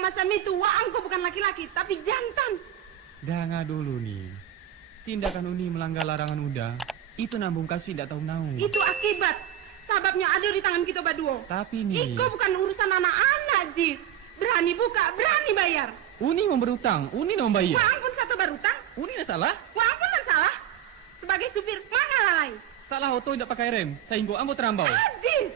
ngomong macam itu, Waangko bukan laki-laki, tapi jantan. Dengar dulu nih. Tindakan Uni melanggar larangan Uda, itu nambung kasih tidak tahu naung. Itu akibat. Sababnya ada di tangan kita berdua. Tapi nih... Iko bukan urusan anak-anak, Jis. Berani buka, berani bayar. Uni mau berutang, Uni mau bayar. Waang pun satu berutang. Uni tidak salah. Waang pun tidak salah. Sebagai supir, mana lalai? Salah auto tidak pakai rem, sehingga ambo terambau. Jis!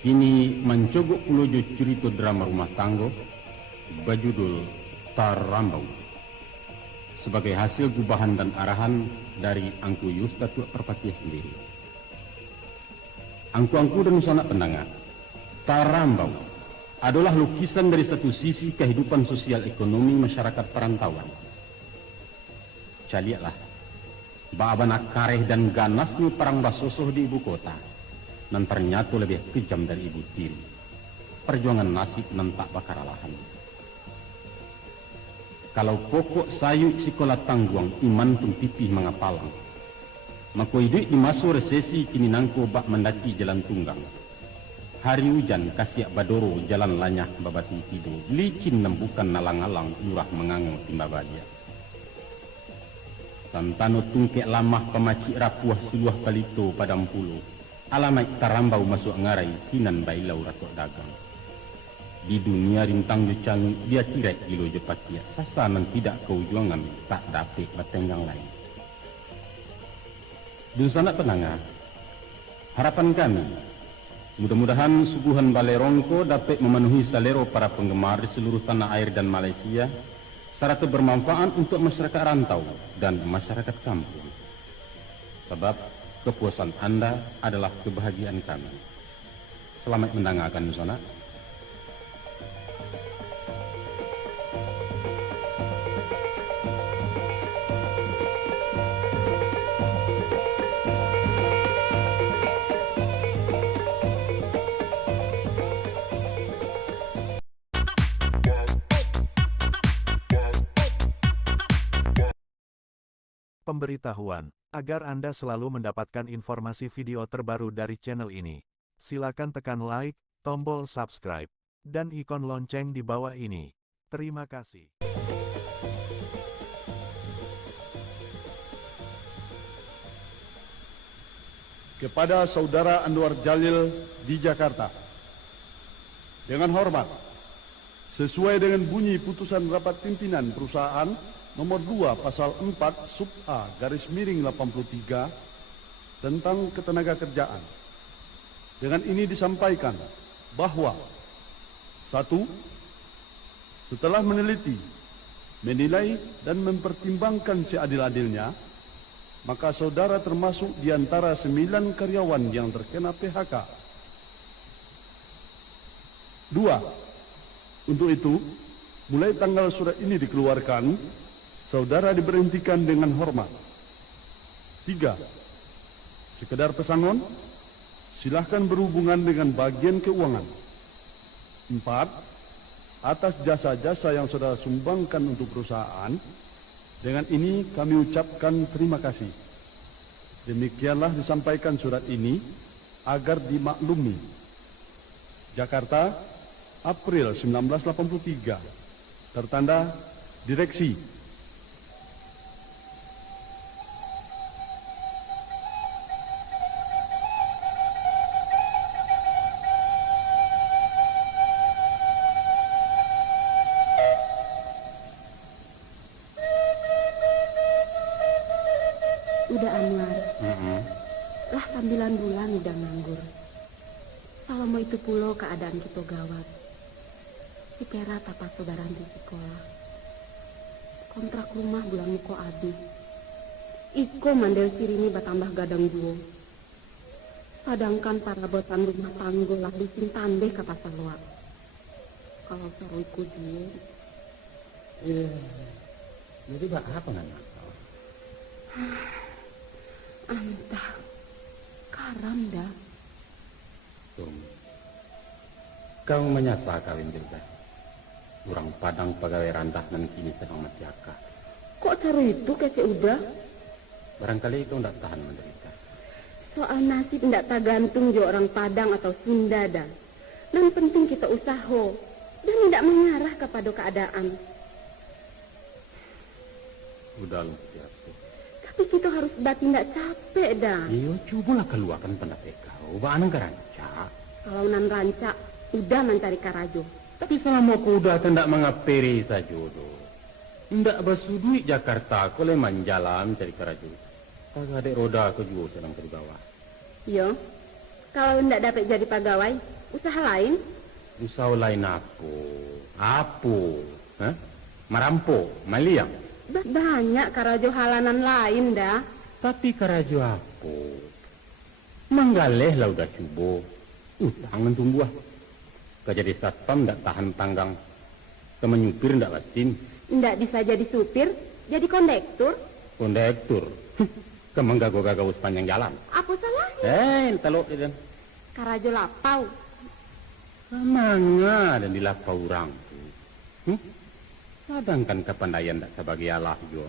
Kini mencogok pulojo cerita drama rumah tangga berjudul Tarambau sebagai hasil gubahan dan arahan dari Angku Yus Datuk Perpatiah sendiri. Angku-angku dan sanak pendengar, Tarambau adalah lukisan dari satu sisi kehidupan sosial ekonomi masyarakat perantauan. Lihatlah, baabanak kareh dan ganasnya perang basosoh di ibu kota. Dan ternyata lebih kejam dari ibu tiri. Perjuangan nasib nan tak bakar alahan. Kalau pokok sayu sikola tangguang iman pun pipih mengapalang. Maka hidup di masa resesi kini nangko bak mendaki jalan tunggang. Hari hujan kasiak badoro jalan lanyah babati tidur. Licin nembukan nalang-alang lurah mengangung timba badia. Santano tungkek lamah pemacik rapuah suluah palito padam puluh. Alamat Tarambau masuk ngarai sinan bailau ratok dagang. Di dunia rintang jucangi dia tirai ilo jepatia. Sasanan tidak keujuangan tak dapat batenggang lain. Dusanak penangah, harapan kami mudah-mudahan suguhan Balai Rongko dapat memenuhi selera para penggemar di seluruh tanah air dan Malaysia serta bermanfaat untuk masyarakat rantau dan masyarakat kampung. Sebab kepuasan Anda adalah kebahagiaan kami. Selamat mendengarkan Nusana. Pemberitahuan, agar Anda selalu mendapatkan informasi video terbaru dari channel ini. Silakan tekan like, tombol subscribe, dan ikon lonceng di bawah ini. Terima kasih. Kepada Saudara Anwar Jalil di Jakarta, dengan hormat, sesuai dengan bunyi putusan rapat pimpinan perusahaan Nomor 2 Pasal 4 Sub A garis miring 83 tentang ketenaga kerjaan. Dengan ini disampaikan bahwa 1. Setelah meneliti, menilai dan mempertimbangkan seadil-adilnya, maka saudara termasuk di antara 9 karyawan yang terkena PHK. 2. Untuk itu, mulai tanggal surat ini dikeluarkan, saudara diberhentikan dengan hormat. 3. Sekedar pesangon, silahkan berhubungan dengan bagian keuangan. 4. Atas jasa-jasa yang saudara sumbangkan untuk perusahaan, dengan ini kami ucapkan terima kasih. Demikianlah disampaikan surat ini agar dimaklumi. Jakarta, April 1983. Tertanda Direksi. Udah Anwar, lah 9 bulan udah nganggur. Kalau mau itu pulau keadaan kita gawat. Si Kera tapas saudara di sekolah. Kontrak rumah bulan muko habis. Iko mandel sirini batambah gadang duo. Padangkan para botan rumah tanggo lah disimpan deh ke pasar luar. Kalau suruh ikut dia. Iya. Jadi apa nggak? Antah, karam dah. Tum. Kau menyapa kawin juga. Orang Padang pegawai randah dan kini sedang mati akal. Kok cara itu kece udah? Barangkali kau tidak tahan menderita. Soal nasib tidak tak gantung jo orang Padang atau Sunda dah. Dan penting kita usaha dan tidak mengarah kepada keadaan. Udah lu siapa? Tapi kita harus tidak capek dah. Iyo, cobalah keluarkan pendapat kau. Baan ngerancak. Kalau nan rancak, udah mencari Karajo. Tapi selama kau udah tidak mengaperi saja doh. Tidak basuh duit Jakarta, kau leman jalan cari Karajo. Kagak ada roda ke juga sedang ke bawah. Yo, kalau tidak dapat jadi pegawai, usaha lain? Usaha lain apa? Apa? Hah? Marampo, maliang. Banyak Karajo halanan lain dah. Tapi Karajo apa? Manggaleh lah udah coba. Tangan tumbuh. Kau jadi satpam tidak tahan tanggang. Kau menyupir tidak batin. Tidak bisa jadi supir, jadi kondektur. Kondektur. Kau menggago-gago sepanjang jalan. Apa salahnya? Teluk dan Karajo lapau. manga dan dilapau orang. Sedangkan kepandaian tak sebagai Allah juga.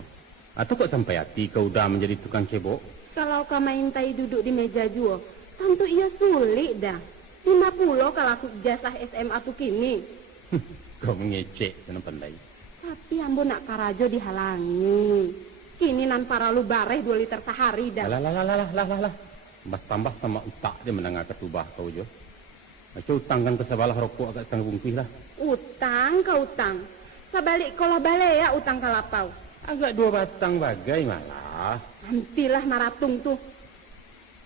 Atau kok sampai hati kau udah menjadi tukang cebok? Kalau kau main tai duduk di meja jual, tentu ia sulit dah. 50 kalau aku jasa SMA tuh kini. Kau mengecek dengan pandai. Tapi ambo nak Karajo dihalangi. Kini nan para lu bareh 2 liter sehari dah. Lah. Tambah sama utak dia menengah ketubah kau jo. Macam utang kan kesabalah rokok agak setengah bungkus lah. Utang ke utang. Sabalik kolah bale ya utang kalapau. Agak 2 batang bagai malah. Nantilah maratung tuh.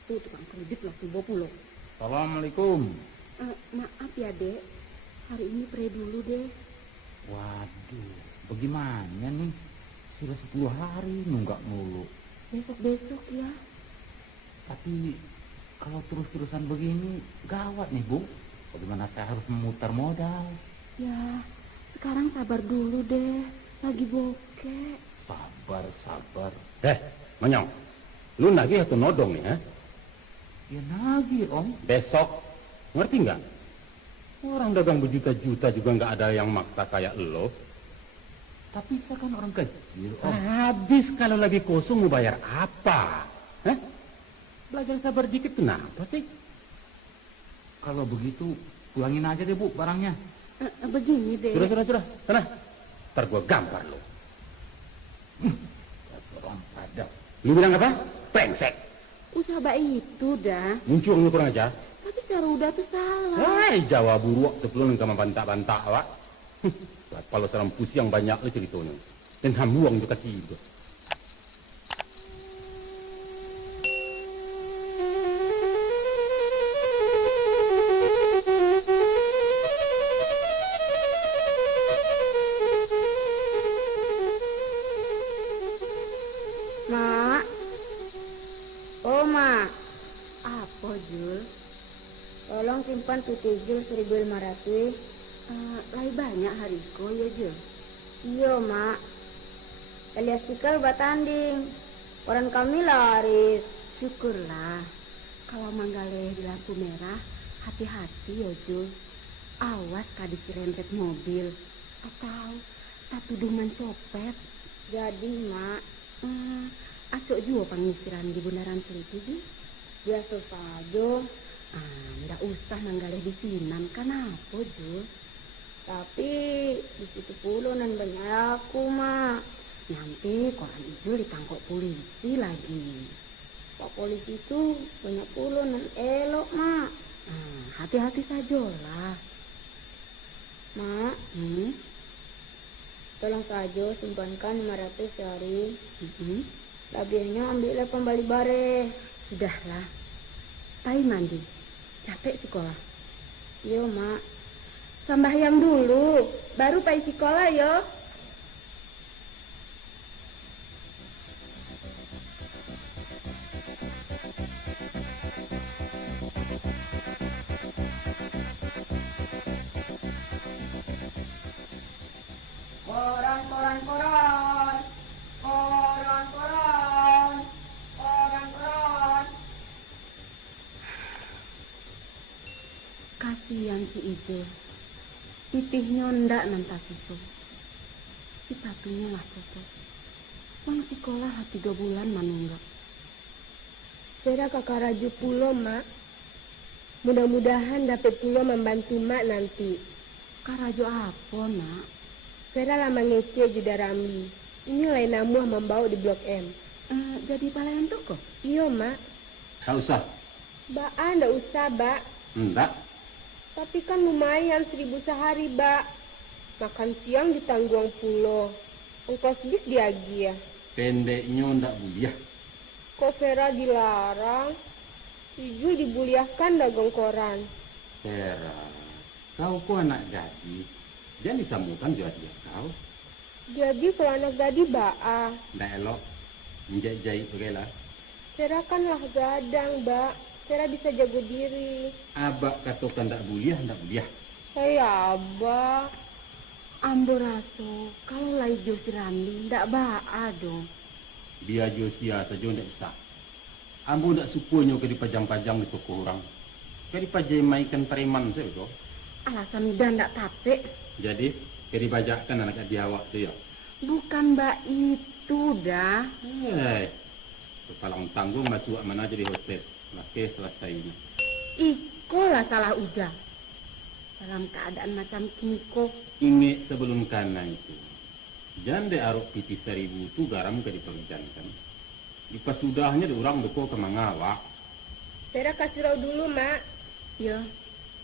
Tuh tukang kredit lah 20. Assalamualaikum. Maaf ya dek. Hari ini pre dulu deh. Waduh, bagaimana nih? Sudah 10 hari nunggak mulu. Besok-besok ya. Tapi kalau terus-terusan begini gawat nih Bu. Bagaimana saya harus memutar modal? Ya, sekarang sabar dulu deh. Lagi bokeh. Sabar. Manyong. Lu nagih atau nodong nih, ha? Ya nagih Om. Besok. Ngerti nggak? Orang dagang berjuta-juta juga nggak ada yang maksa kayak lo. Tapi saya kan orang kecil Om. Habis kalau lagi kosong mau bayar apa? Hah? Belajar sabar dikit kenapa sih? Kalau begitu pulangin aja deh Bu barangnya. Begini deh. Sudah. Sana. Ntar gua gampar lo. Orang Padang. Lu bilang apa? Brengsek. Usaha baik itu dah. Muncul lu kurang aja. Tapi cara udah tuh salah. Hai, Jawa buruk tepulun sama bantak-bantak awak. Kalau seram pusi yang banyak lu ceritanya. Dan hamuang juga tiba. Mak. Oh, Mak. Apa, Jul? Tolong simpan putih Jul 1.500. Lai banyak hariko ya, Jul? Iya, Mak. Elias Tikal batanding. Orang kami laris. Syukurlah. Kalau manggale di lampu merah, hati-hati ya, Jul. Awas kadis rempet mobil. Atau tak tuduh mencopet. Jadi, Mak, Asok juga pengisiran di bundaran Seliti, Ji. biasa saja. Nggak usah manggaleh di sinan, kenapa, Jul? Tapi di situ puluh nan banyak aku, Mak. Nanti koran itu ditangkap polisi lagi. Pak polisi itu banyak puluh nan elok, Mak. Hati-hati sajalah. Mak, tolong saja simpankan 500 sehari. Labihnya ambillah pembali bare. Sudahlah. Tai mandi. Capek sekolah. Yo, Mak. Sambahyang dulu, baru pai sekolah yo. Kasihan si Ijo. Titihnya ndak nanti susu. Si patunya lah cocok. Mang sekolah 3 bulan manunggak. Vera kakak raju pulo, Mak. Mudah-mudahan dapat pulo membantu Mak nanti. Karajo apa, Nak? Vera lama ngece juda Ramli. Ini lain namuah membawa di Blok M. Jadi palayan tuh kok? Iya, Mak. Tak usah. Bak, ndak usah, Bak. Enggak. Tapi kan lumayan 1.000 sehari, Bak. Makan siang ditanggung pulo. Ongkos bis diagi ya. Pendeknya enggak buliah. Kok Vera dilarang? Iju dibuliahkan dagang koran. Vera, kau kok anak gadis. Jangan disambungkan juga dia kau. Jadi kalau anak gadi Bak. Ndak elok. Menjahit-jahit begala. Vera kan lah gadang, Bak. Vera bisa jago diri. Abak katakan ndak buliah, ndak buliah. Saya Abah. Ambo raso, kalau lai Josi Ramli ndak baa dong. Dia Josia saja ndak bisa. Ambo ndak sukunya ke dipajang-pajang di toko orang. Ke dipajamaikan preman saja tu. Alasan udah ndak tape. Jadi, ke dibajakkan anak dia awak tu ya. Bukan mbak itu dah. Kepala tanggung masuk mana aja di hotel. Oke, selesai ini. Iko lah salah udah. Dalam keadaan macam kini kok. Ingat sebelum kana itu. Jangan de arok pipis 1.000 tu garam ke diperjankan. Di pasudahnya di orang beko ke mangawak. Vera kasih tahu dulu, Mak. Ya,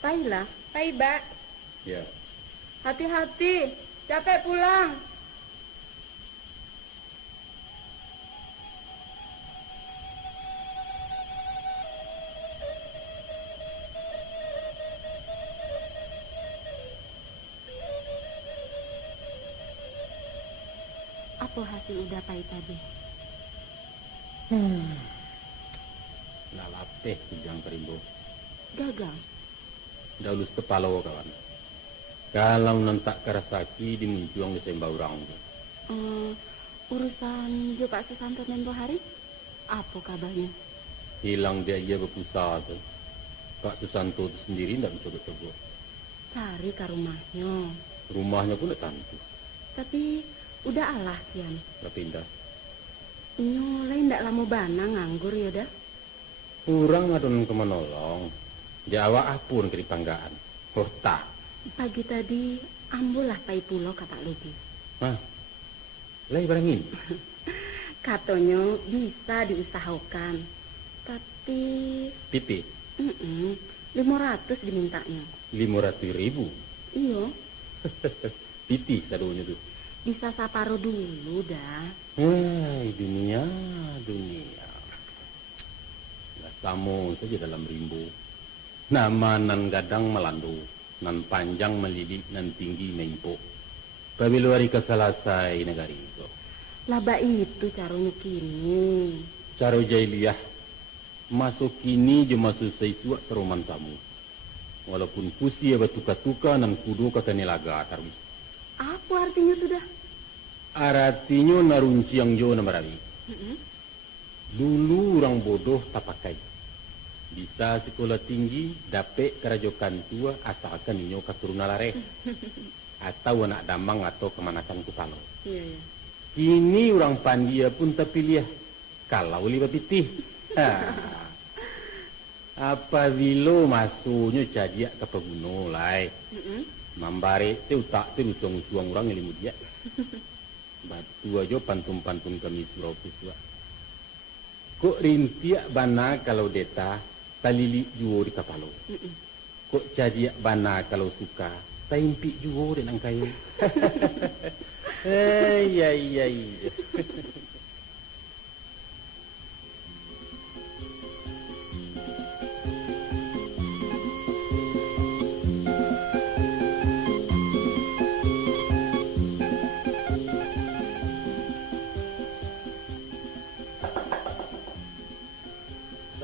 baiklah. Hai, Bak. Ya. Hati-hati. Capek pulang. Apa hasil udah pahit tadi? Lah latih kujang perimbo. Gagal. Dah ulus kepala kawan. Kalau nantak kerasaki dimuncuang di sembah orang tu. Urusan Jo Pak Susanto tempo hari? Apa kabarnya? Hilang dia berpusat tu. Pak Susanto tu sendiri tidak bisa bertemu. Cari ke rumahnya. Rumahnya pun tak tentu. Tapi udah alah kian. Tak pindah. Inyo lain ndak lama bana nganggur ya dah. Kurang adon kemenolong. Jawa apun ke dipanggaan. Oh tak. Pagi tadi ambulah pai pulau kata lagi. Hah? Lai barang ini? Katanya bisa diusahakan. Tapi Pipi? 500 dimintanya. 500.000? Iya. Pipi sadonya tu. Bisa saparo dulu dah. Hai dunia. Sama saja dalam rimbu. Nama nan gadang melandu, nan panjang melilit, nan tinggi mengpo. Pabiluari kesalasai negari itu. Laba itu caranya kini. Cara jahiliyah. Masuk kini je masuk seisuak seroman tamu. Walaupun pusia batuka-tuka nan kudu kakanilaga tarwis. Apa artinya sudah? Artinya narunci yang jo namarawi. Dulu orang bodoh tak pakai. Bisa sekolah tinggi, dapat kerajokan tua asalkan inyo keturunan lareh. Atau anak damang atau kemanakan kupalo. Iya. Kini orang pandia pun terpilih. Kalau libat pitih. Apabila masuknya jadi ke pegunung lai. Mambare tu tak tu usung-usung orang yang limu dia. Batu aja pantun-pantun kami surau pisua. Kok rintiak bana kalau deta, talili juo di kapalo. Kok jadi bana kalau suka, taimpi juo dengan kayu. Iya.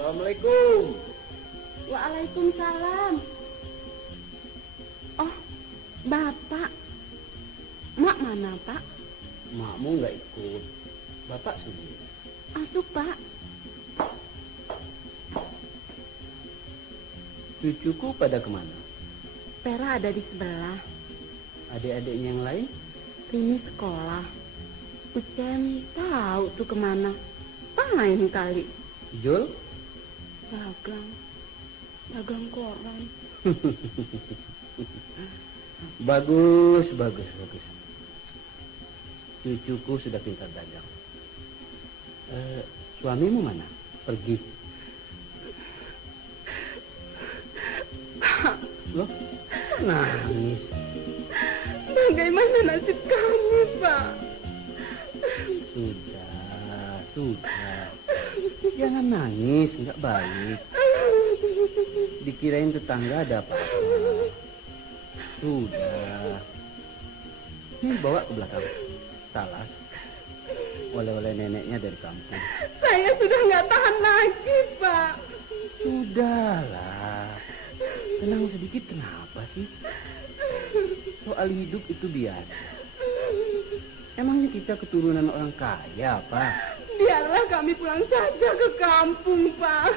Assalamualaikum. Waalaikumsalam. Oh, Bapak. Mak mana, Pak? Makmu nggak ikut. Bapak sendiri. Masuk, Pak. Cucuku pada kemana? Pera ada di sebelah. Adik-adiknya yang lain? Ini sekolah. Ucen tahu tuh kemana. Main kali. Jul? Dagang koran. Bagus. Cucuku sudah pintar dagang. Suamimu mana? Pergi. Loh? Nangis. Bagaimana nasib kamu, Pak? Sudah. Jangan nangis, nggak baik. Dikirain tetangga ada apa-apa. Sudah. Ini bawa ke belakang. Talas. Oleh-oleh neneknya dari kampung. Saya sudah nggak tahan lagi, Pak. Sudahlah. Tenang sedikit, kenapa sih? Soal hidup itu biasa. Emangnya kita keturunan orang kaya, Pak? Biarlah kami pulang saja ke kampung, Pak.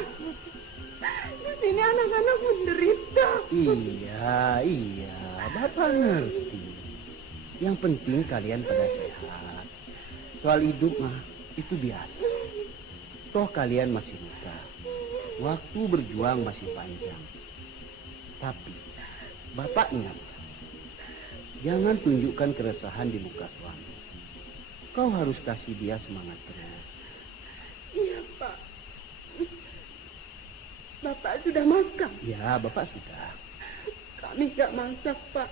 Di sini anak-anak menderita. Iya, Bapak ngerti. Yang penting kalian pada sehat. Soal hidup mah itu biasa. Toh kalian masih muda. Waktu berjuang masih panjang. Tapi Bapak ingat, jangan tunjukkan keresahan di muka suami. Kau harus kasih dia semangat terus. Iya, Pak. Bapak sudah makan? Ya, Bapak sudah. Kami nggak masak, Pak.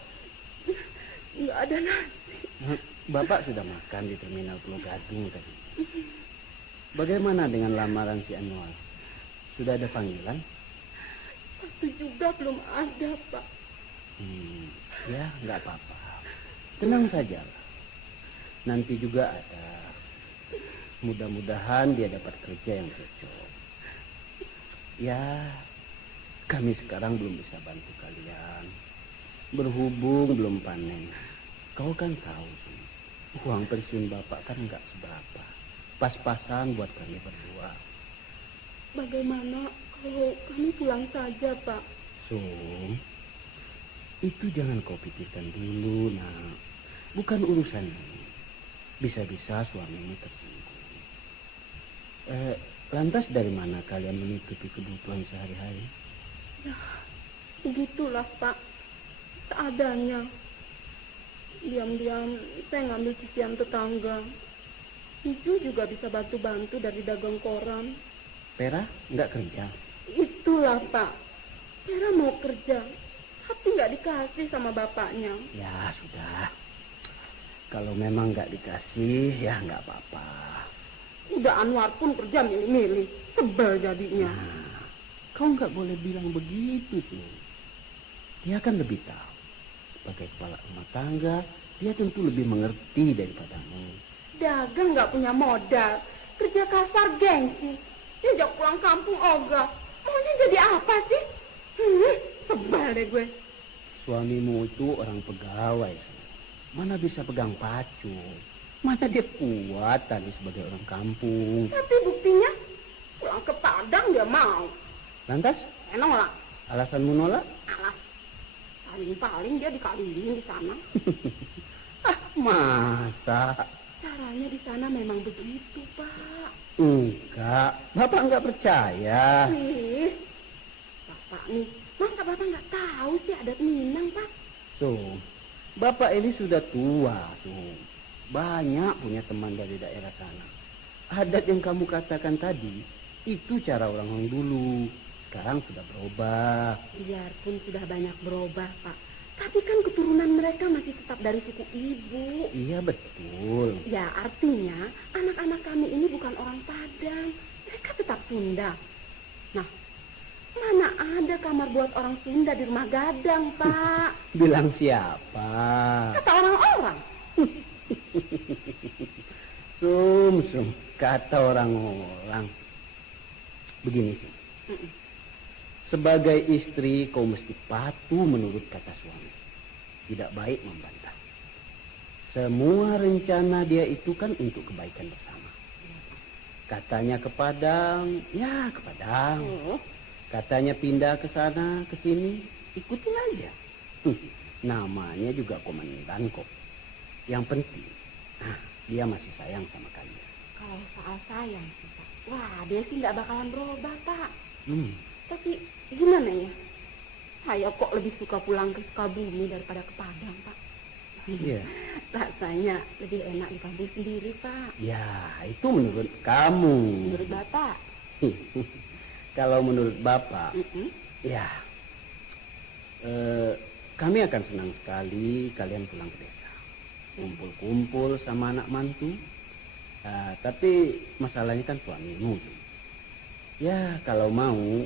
Nggak ada nasi. Bapak sudah makan di terminal Pulau Gadung tadi. Bagaimana dengan lamaran si Anwar? Sudah ada panggilan? Itu juga belum ada, Pak. Ya, nggak apa-apa. Tenang saja. Nanti juga ada. Mudah-mudahan dia dapat kerja yang cocok. Ya, kami sekarang belum bisa bantu kalian. Berhubung belum panen. Kau kan tahu, uang pensiun Bapak kan nggak seberapa. Pas-pasan buat kami berdua. Bagaimana kalau kami pulang saja, Pak? Itu jangan kau pikirkan dulu, nak. Bukan urusan ini. Bisa-bisa suamimu tersinggung. Lantas dari mana kalian menutupi kebutuhan sehari-hari? Ya, begitulah, Pak. Seadanya. Diam-diam saya ngambil cicilan tetangga. Ibu juga bisa bantu-bantu dari dagang koran. Pera nggak kerja? Itulah, Pak. Pera mau kerja, tapi nggak dikasih sama bapaknya. Ya sudah. Kalau memang nggak dikasih, ya nggak apa-apa. Udah Anwar pun kerja milih-milih. Sebel jadinya. Nah, kau nggak boleh bilang begitu tuh. Dia kan lebih tahu. Sebagai kepala rumah tangga, dia tentu lebih mengerti daripadamu. Dagang nggak punya modal. Kerja kasar gengsi. Diajak pulang kampung ogah. Maunya jadi apa sih? Sebel deh gue. Suamimu itu orang pegawai. Mana bisa pegang pacu? Mana dia kuat tadi sebagai orang kampung? Tapi buktinya pulang ke Padang dia mau. Lantas? Nolak. Alasanmu nolak? Alas. Paling-paling dia dikaliin di sana. Masa? Caranya di sana memang begitu, Pak. Enggak. Bapak enggak percaya. Nih, Bapak nih. Masa Bapak nggak tahu sih adat Minang, Pak? Tuh, Bapak ini sudah tua tuh. Banyak punya teman dari daerah sana. Adat yang kamu katakan tadi, itu cara orang dulu. Sekarang sudah berubah. Biarpun sudah banyak berubah, Pak. Tapi kan keturunan mereka masih tetap dari suku ibu. Iya betul. Ya, artinya anak-anak kami ini bukan orang Padang. Mereka tetap Sunda. Nah, mana ada kamar buat orang Sunda di rumah gadang, Pak? Bilang siapa? Kata orang-orang. Sum, kata orang-orang. Begini sih. Sebagai istri kau mesti patuh menurut kata suami. Tidak baik membantah. Semua rencana dia itu kan untuk kebaikan bersama. Katanya ke Padang, ya ke Padang. Katanya pindah ke sana, ke sini, ikutin aja. Namanya juga komandan kok. Yang penting, dia masih sayang sama kalian. Kalau soal sayang sih, Pak. Wah, dia sih nggak bakalan berubah, Pak. Tapi gimana ya? Saya kok lebih suka pulang ke Sukabumi daripada ke Padang, Pak. Iya. Rasanya lebih enak di kampung sendiri, Pak. Ya, itu menurut kamu. Menurut Bapak? Kalau menurut Bapak, ya, kami akan senang sekali kalian pulang ke desa. Kumpul-kumpul sama anak mantu. Tapi masalahnya kan suamimu. Ya, kalau mau,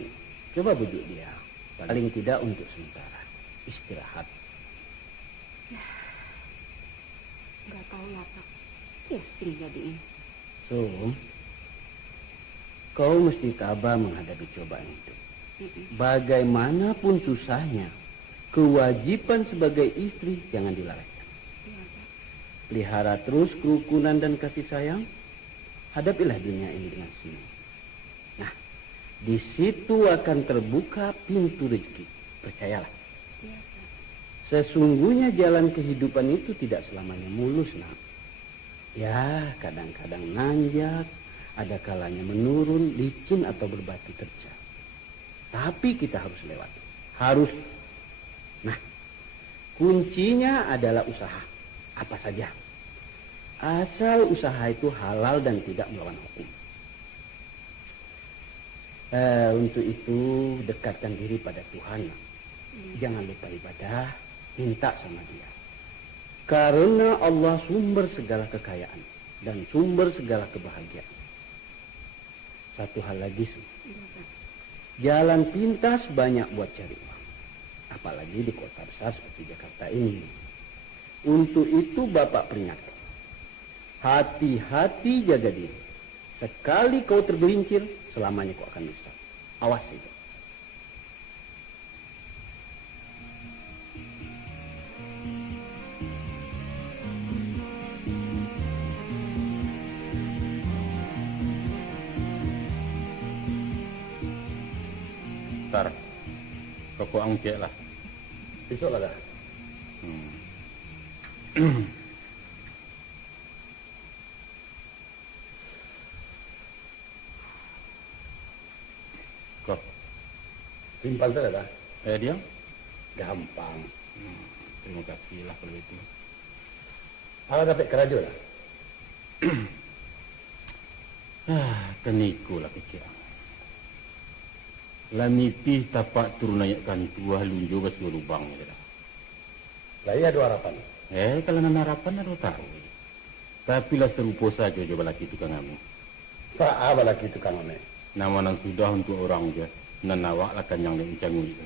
coba bujuk dia. Paling tidak untuk sementara. Istirahat. Nggak tahu ya, Pak. Pusing jadinya. Kau mesti tabah menghadapi cobaan itu. Bagaimanapun susahnya, kewajiban sebagai istri jangan dilalaikan. Pelihara terus kerukunan dan kasih sayang. Hadapilah dunia ini dengan senyum. Nah, di situ akan terbuka pintu rezeki. Percayalah. Sesungguhnya jalan kehidupan itu tidak selamanya mulus, nak. Ya, kadang-kadang nanjak, ada kalanya menurun, licin atau berbatu terjal. Tapi kita harus lewati. Harus. Nah, kuncinya adalah usaha. Apa saja. Asal usaha itu halal dan tidak melawan hukum. Untuk itu dekatkan diri pada Tuhan. Jangan lupa ibadah, minta sama Dia. Karena Allah sumber segala kekayaan dan sumber segala kebahagiaan. Satu hal lagi, jalan pintas banyak buat cari uang. Apalagi di kota besar seperti Jakarta ini. Untuk itu Bapak peringatkan. Hati-hati jaga diri. Sekali kau tergelincir, selamanya kau akan menyesal. Awas itu. Ntar, kau angket lah. Besok lah dah. Kok? Simpan saja dah. Dia? Gampang. Terima kasih lah kalau itu. Ala dapat kerajo dah. Keniku lah pikiran. Lamipih tapak turun naikkan tuah lunjo basuh lubang ni dah. Lah iya ada harapan. Kalau nan harapan ada tahu. Tapi lah serupa saja coba laki tukang kamu. Tak apa lagi itu kan ane. Nama nan sudah untuk orang je. Nan awak lah kan yang lencang itu.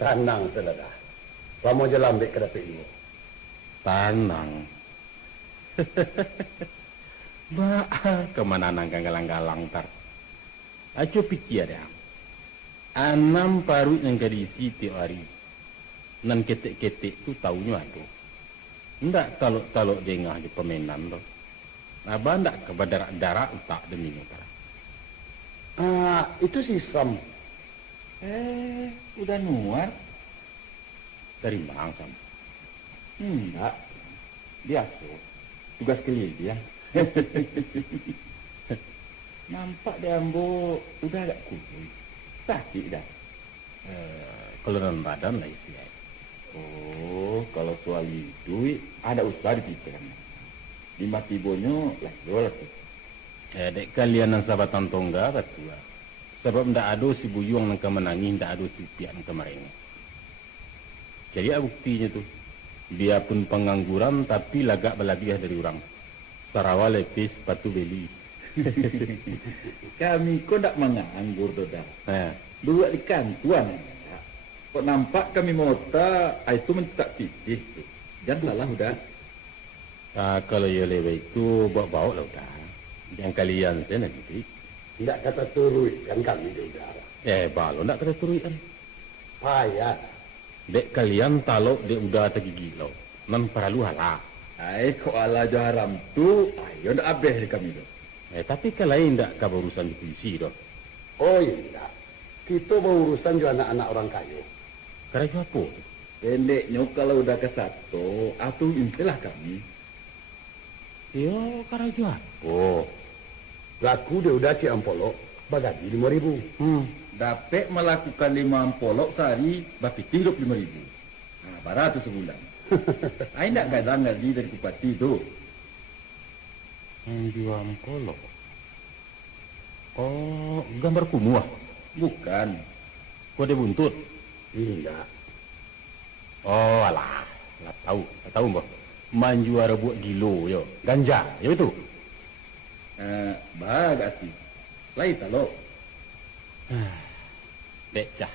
Tenang saja dah. Kamu je lambik ke dapat ini. Tanang. Kemana nang galang-galang tar. Aco pikir dah. Anam parut yang kedisi tiap hari. Nan ketek-ketek tu tahunya tu. Ndak taluk-taluk dengah di permainan tu. Abang ndak keberdarak-darak tak demi negara. Itu si Sam. Udah nuar. Dari mana Sam? Enggak. Biasa. Tugas keliling dia. Nampak dia ambo udah agak kurus. Sakit dah. Kalau dalam badan lah isi. Oh, kalau soal duit ada usaha dipikirkan. Di matibonyo lah dolar. Dek kalian yang sahabatan tongga betul. Sebab ndak ada si buyung yang kemenangi, ndak ada si pian kemarin. Jadi buktinya tu. Dia pun pengangguran tapi lagak berlabiah dari orang. Sarawak lepis patu beli. Kami kok tak menganggur doda. Dua di kantuan. Kok nampak kami mota, itu mentak titih. Jangan salah udah. Kalau ya lewe itu bawa lah udah. Yang kalian saya nanti. Tidak kata turut kan kami di udara. Balon tak kata turut kan. Payah. Dek kalian taluk dek udah tergigi lo. Nan perlu halah. Kok ala haram tu, ayo ndak abeh di kami tu. Tapi kalau lain ndak kabar urusan di polisi doh. Oh iya. Kita berurusan juga anak-anak orang kaya. Kerja apa? Pendeknya kalau udah ke satu, atau intilah kami. Yo, karajo aku. Laku dia udah Cik Ampolok, bagadi 5.000. Dapat melakukan 5 ampolok sehari, bapi hidup 5.000. Nah, baratus sebulan. Saya tidak gadang lagi dari kupati itu. Yang jual polok. Oh, gambar kumuah. Bukan. Kode buntut. Tidak. Oh, alah. Lah tahu mbah. Manjuara buat gilo yo. Ganja, ya betul. Bagasi. Lain talo. Decah.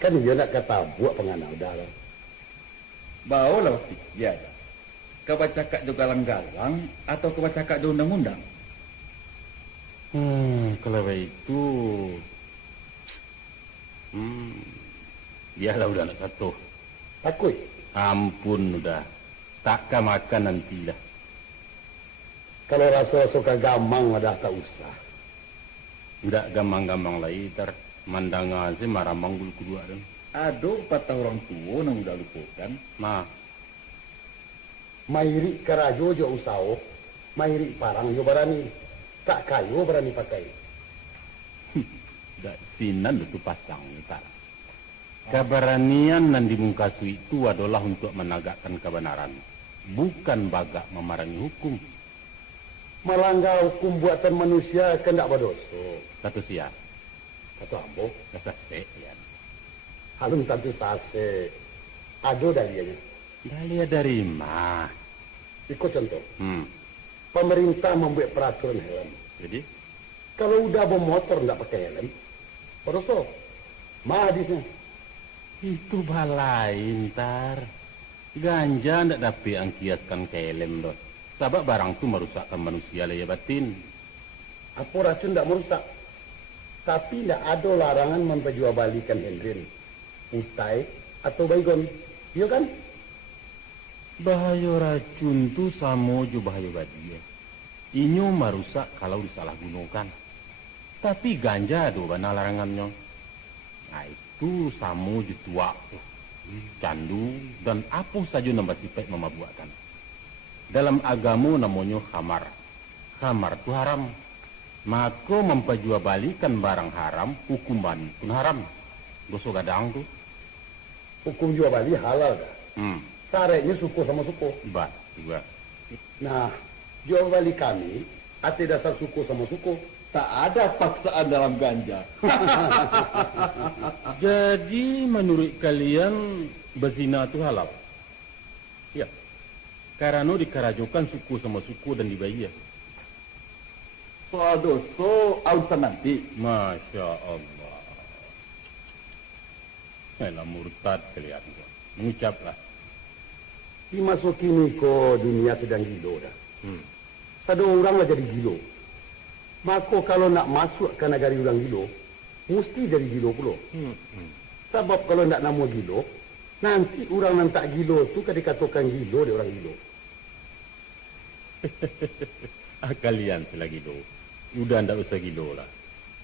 Kan dia nak kata buat penganau dah lah. Bawa lah waktu ya. Kau baca kak do galang-galang atau kau baca kak do undang-undang? Kalau itu, biarlah udah anak satu. Takut. Ampun udah, takkan makan nanti lah. Kalau rasa-rasa kagamang dah tak usah. Udah gampang-gampang lagi ter mandangan sih marah manggul kedua dan. Aduh, 4 orang tua yang udah lupakan. Nah, Mairi karajo jo usao, mairi parang jo barani. Tak kayo berani pakai. dak sinan itu pasang tak. Keberanian yang dimungkasi itu adalah untuk menegakkan kebenaran, bukan bagak memerangi hukum. Melanggar hukum buatan manusia kendak berdosa. Satu siap, Kata ambo, kesasek ya. halum tentu sase. Ado dalianya. Dalia dari mah. Ikut contoh. Pemerintah membuat peraturan helm. Jadi, Kalau udah bawa motor nggak pakai helm, berdosa. Mah hadisnya. itu balai ntar. Ganja ndak dapat angkiaskan ke helm loh. Sabab barang tu merusakkan manusia lah ya batin. Apa racun tidak merusak. Tapi tidak ada larangan memperjualbalikan hendrin, utai atau baygon. Iya kan? Bahaya racun tu sama jo bahaya badia. Inyo merusak kalau disalahgunakan. Tapi ganja tu bana larangannya. Nah itu sama jo tua tu. Candu dan apa saja nambah sifat memabuakan. Dalam agama namanya khamar. Khamar tu haram. Maka memperjualbalikan barang haram, hukuman pun haram. Dosa gadang tu. Hukum jual bali halal dah. Syaratnya suku sama suku. Bah, juga. Nah, jual bali kami atas dasar suku sama suku. Tak ada paksaan dalam ganja. Jadi menurut kalian berzina itu halal? Ya. Karena dikarajokan suku sama suku dan dibayar. Soal dosa, urusan nanti. Masya Allah. Elah murtad kalian. Mengucaplah. Dimasuki ni ko dunia sedang gilo dah. Satu orang lah jadi gilo. Maka kalau nak masuk ke negara orang gilo, mesti jadi gilo pula. Sebab kalau nak nama gilo, nanti orang yang tak gilo tu kan dikatakan gilo dia orang gilo. Kalian selagi gilo. Udah ndak usah gilo lah.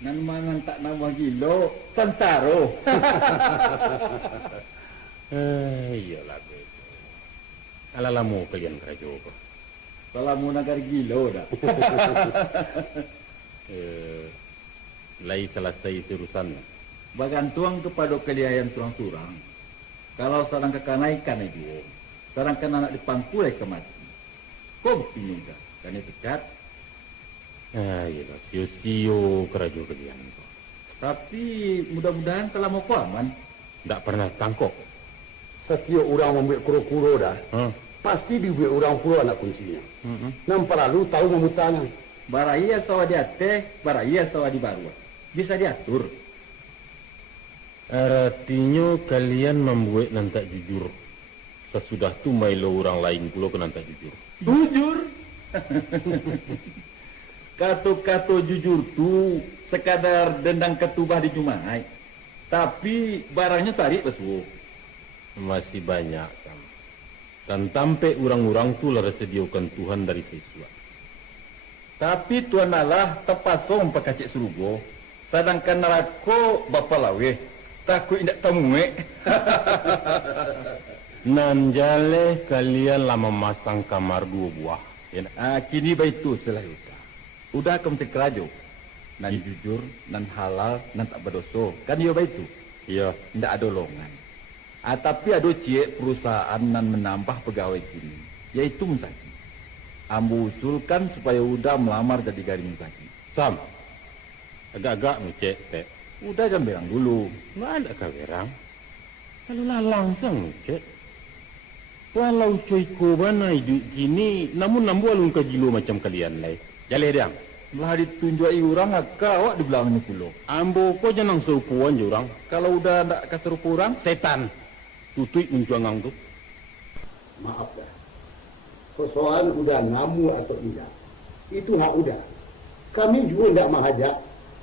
Nan mana tak nama gilo, santaro. Iyalah betul. Alalamu kalian kerajo apa? Kalau mau nagar gilo dah. Lai selesai urusan. Bagantuang kepada kalian surang-surang. Kalau sarang kekanaikan itu, sarang kena anak dipangkulai ke mati. Kau buktinya enggak? Kan itu pecat. Iyalah sio-sio kerajo kalian. Tapi mudah-mudahan telah mau aman. Ndak pernah tangkok. Setiap orang membuat kuro-kuro dah, pasti dibuat orang pula anak kuncinya. Nampak lalu tahu memutanya. Baraya sawa di ate, baraya sawa di baru. Bisa diatur. Artinya kalian membuat nantak jujur. Sesudah tu mailo orang lain pula ke nantak jujur. Jujur. Kata-kata jujur tu sekadar dendang ketubah di Jumai. Tapi barangnya sari besu. Masih banyak sama. Dan sampai orang-orang tu lah sediakan Tuhan dari siswa. Tapi Tuhan Allah terpasong pakacik surugo. Sedangkan neraka bapa lawe. Takut tidak tamu Nanjale kalian lama masang kamar 2 buah. Ya, kini baitu selalu. Udah kamu tekerajo. Nan jujur, nan halal, nan tak berdosa. Kan yo baitu. Iya. Tidak ada longan. Tapi ada cie perusahaan nan menambah pegawai kini. Yaitu Musaki. Ambo usulkan supaya udah melamar jadi garing Musaki. Sam. Agak-agak ngecek, Teh. Udah jangan bilang dulu. Mana kau berang? Kalau langsung ngecek. Walau coy kobana hidup kini, namun nambu alun kajilo macam kalian lai. Jale diang. Lah ditunjuki orang agak awak di belakangnya pulau. Ambo ko janang serupuan je orang. Kalau udah ndak keserupu orang, Setan. Tutui menjuangang tu. Maaf dah. Persoalan udah namu atau tidak. Itu hak udah. Kami juga tidak menghajak.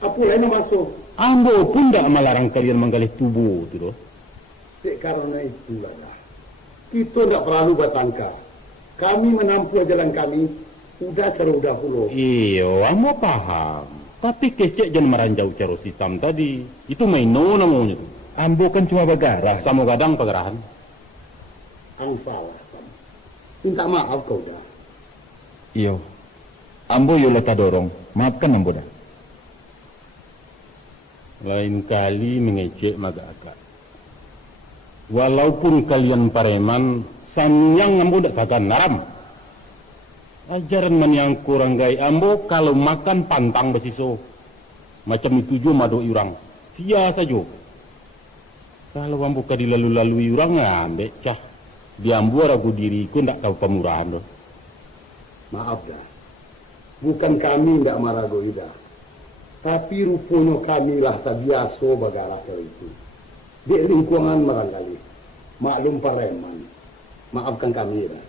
Apa lain masuk. Ambo pun tak melarang kalian menggalih tubuh tu doh. Karena itulah dah. Kita tidak perlu bertangka. Kami menampung jalan kami. Udah terlalu dahulu. Iyo, ambo paham. Tapi kecek jangan meranjau caros hitam tadi. Itu maino namanya tu. Ambo kan cuma bagarah. Sama gadang pagarahan. Ang salah. Minta maaf kau dah. iyo. Ambo yo leka dorong. Maafkan ambo dah. Lain kali mengecek maga-agak. Walaupun kalian pareman, samyang ambo dak sakan naram. Ajaran man yang kurang gay ambo kalau makan pantang besiso. Macam itu jo mado urang. Sia saja. Kalau ambo kadi lalu-lalu urang ambek cah. Di ambo ragu diriku ndak tahu pemurahan doh. Maaf dah. Bukan kami tidak marah goida. Tapi rupanya kami lah tak biasa bagarah itu. Di lingkungan barangkali. Maklum pareman. Maafkan kami dah.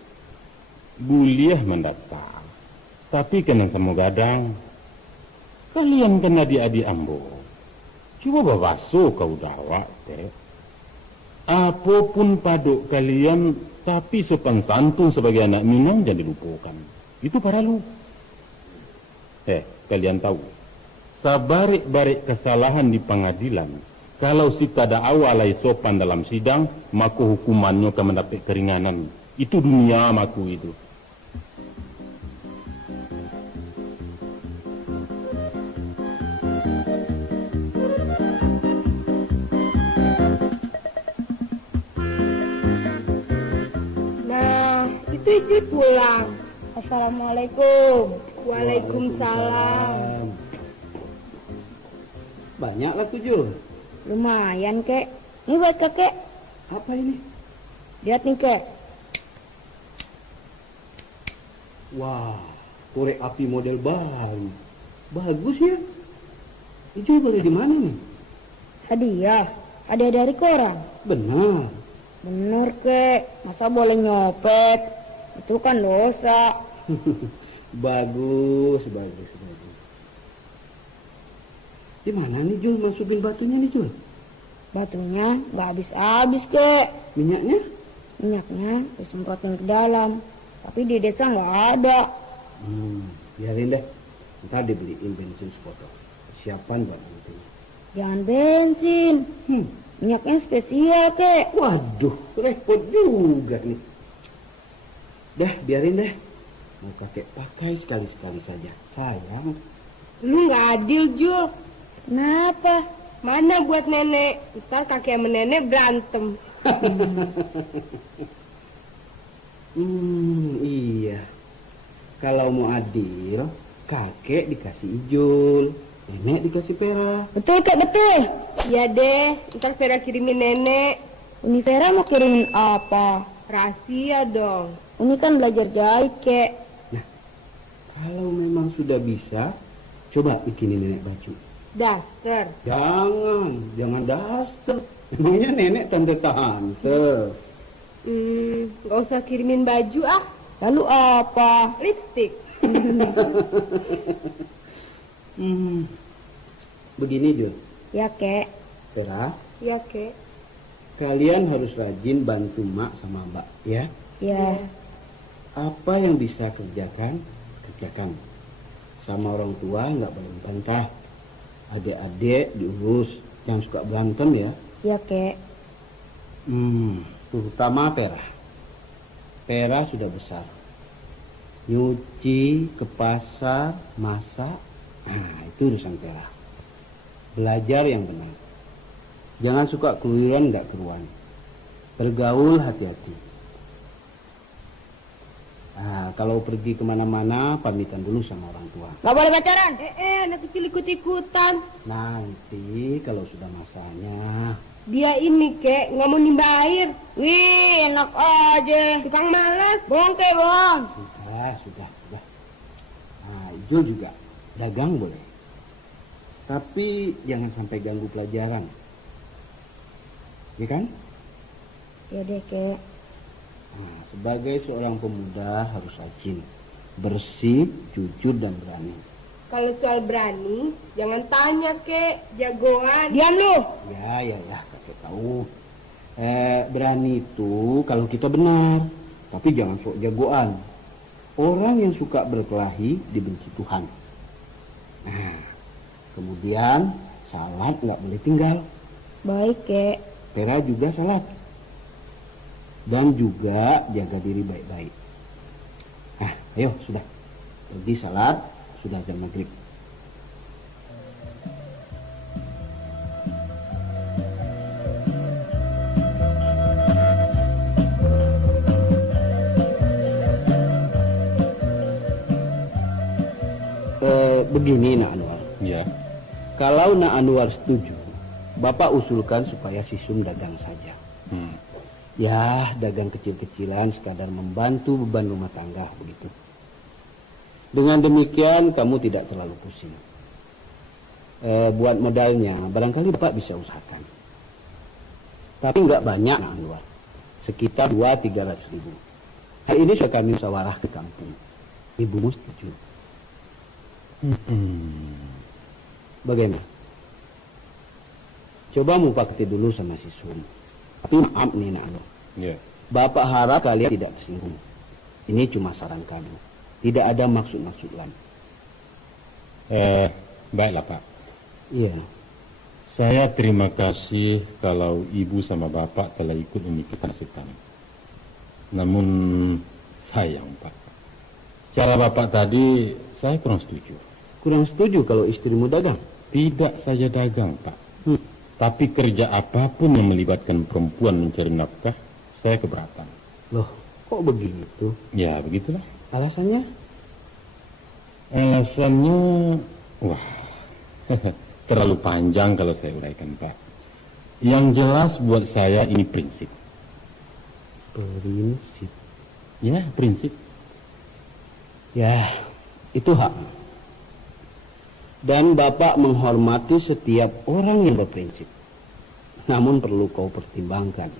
Guliah mendaftar. Tapi kena sama gadang. Kalian kena adik-adik ambo. Coba babaso kau dawak teh. Apapun paduk kalian, tapi sopan santun sebagai anak Minang jangan dilupakan. Itu paralu. Kalian tahu. Sabarik-barik kesalahan di pengadilan. Kalau si kada awalai sopan dalam sidang, maka hukumannya akan mendapat keringanan. Itu dunia maku itu. Nah, itu pulang. Assalamualaikum. Waalaikumsalam. Banyaklah 7. Lumayan, Kek. Ini buat kakek. Apa ini? Lihat nih, Kek. Wah, korek api model baru. Bagus ya. Itu beli di mana nih? Hadiah. Hadiah dari korang. Benar. Bener, Kek. Masa boleh nyopet? Itu kan dosa. Bagus. Di mana nih Jul masukin batunya nih Jul? Batunya nggak habis-habis, Kek. Minyaknya? Minyaknya disemprotin ke dalam. Tapi di desa nggak ada. Biarin deh. Ntar dibeliin bensin sepotong. Siapan buat nanti. Jangan bensin. Minyaknya spesial, Kek. Waduh, repot juga nih. Dah, biarin deh. Mau kakek pakai sekali-sekali saja. Sayang. Lu nggak adil, Jul. Kenapa? Mana buat nenek? Ntar kakek sama nenek berantem. Iya. Kalau mau adil, kakek dikasih Ijul, nenek dikasih Vera. Betul, Kak, betul. Iya deh, ntar Vera kirimin nenek. Uni Vera mau kirimin apa? Rahasia dong. Uni kan belajar jahit, Kek. Nah, kalau memang sudah bisa, coba bikinin nenek baju. Daster. Jangan daster. Emangnya nenek tante-tante. Gak usah kirimin baju ah. Lalu apa? Lipstick. Begini Jul. Ya, Kek. Vera, Ya, Kek. kalian harus rajin bantu mak sama mbak, ya. Ya. Apa yang bisa kerjakan, kerjakan. Sama orang tua nggak boleh bantah. Adik-adik diurus, jangan suka berantem ya. Ya, Kek. Terutama Pera. Pera sudah besar. Nyuci, ke pasar, masak, itu urusan Pera. Belajar yang benar. Jangan suka keluyuran nggak keruan. Bergaul hati-hati. Kalau pergi kemana-mana, pamitan dulu sama orang tua. Gak boleh pacaran. Anak kecil ikut-ikutan. Nanti kalau sudah masanya. Dia ini, Kek, nggak mau nimba air. Wih, enak aja. Tukang malas. Bohong, Kek, bohong. Sudah. Ijul juga. Dagang boleh. Tapi jangan sampai ganggu pelajaran. Ya kan? Ya deh, Kek. Sebagai seorang pemuda harus rajin, bersih, jujur, dan berani. Kalau soal berani, jangan tanya, Kek. Jagoan. Diam lu. Ya, kakek tahu. Berani itu kalau kita benar, tapi jangan sok jagoan. Orang yang suka berkelahi dibenci Tuhan. Kemudian salat nggak boleh tinggal. Baik, Kek. Pera juga salat. Dan juga jaga diri baik-baik. Ayo sudah. Pergi salat, sudah jam maghrib. Begini Nak Anwar. Ya. Kalau Nak Anwar setuju, Bapak usulkan supaya si Sum dagang saja. Ya, dagang kecil-kecilan sekadar membantu beban rumah tangga begitu. Dengan demikian kamu tidak terlalu pusing. Buat modalnya barangkali Bapak bisa usahakan. Tapi nggak banyak Nak Anwar. Sekitar 200-300 ribu. Hari ini sudah kami musyawarah ke kampung. Ibumu setuju. Bagaimana? Coba mupakti dulu sama si Sum. Tapi maaf nih Nak Anwar. Ya. Bapak harap kalian tidak tersinggung. Ini cuma saran kami. Tidak ada maksud-maksud lain. Baiklah Pak. Iya. Saya terima kasih kalau Ibu sama Bapak telah ikut memikirkan nasib kami. Namun sayang Pak. Cara Bapak tadi saya kurang setuju. Kurang setuju kalau istrimu dagang? Tidak saja dagang Pak. Tapi kerja apapun yang melibatkan perempuan mencari nafkah, saya keberatan. Loh, kok begitu? Ya, begitulah. Alasannya? Alasannya, wah, terlalu panjang kalau saya uraikan, Pak. Yang jelas buat saya ini prinsip. Prinsip? Ya, prinsip. Ya, itu hak. Dan Bapak menghormati setiap orang yang berprinsip. Namun perlu kau pertimbangkan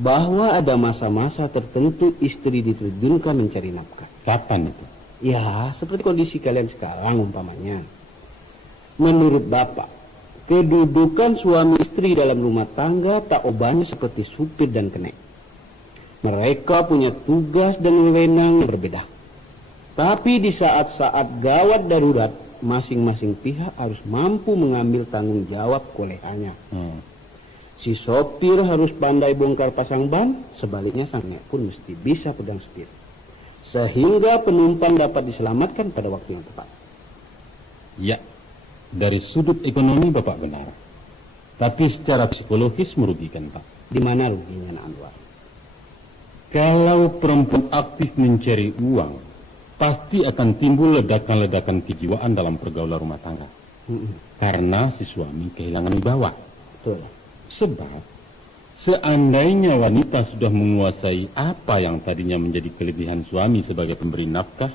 bahwa ada masa-masa tertentu istri diterjunkan mencari nafkah. Kapan itu? Ya, seperti kondisi kalian sekarang umpamanya. Menurut Bapak, kedudukan suami istri dalam rumah tangga tak ubahnya seperti supir dan kenek. Mereka punya tugas dan wewenang yang berbeda. Tapi di saat-saat gawat darurat, masing-masing pihak harus mampu mengambil tanggung jawab kolehannya. Si sopir harus pandai bongkar pasang ban, sebaliknya sangnya pun mesti bisa pegang setir. Sehingga penumpang dapat diselamatkan pada waktu yang tepat. Ya, dari sudut ekonomi Bapak benar. Tapi secara psikologis merugikan Pak. Di mana ruginya Nak Anwar? Kalau perempuan aktif mencari uang, pasti akan timbul ledakan-ledakan kejiwaan dalam pergaulan rumah tangga. Karena si suami kehilangan wibawa. Betul. Sebab seandainya wanita sudah menguasai apa yang tadinya menjadi kelebihan suami sebagai pemberi nafkah,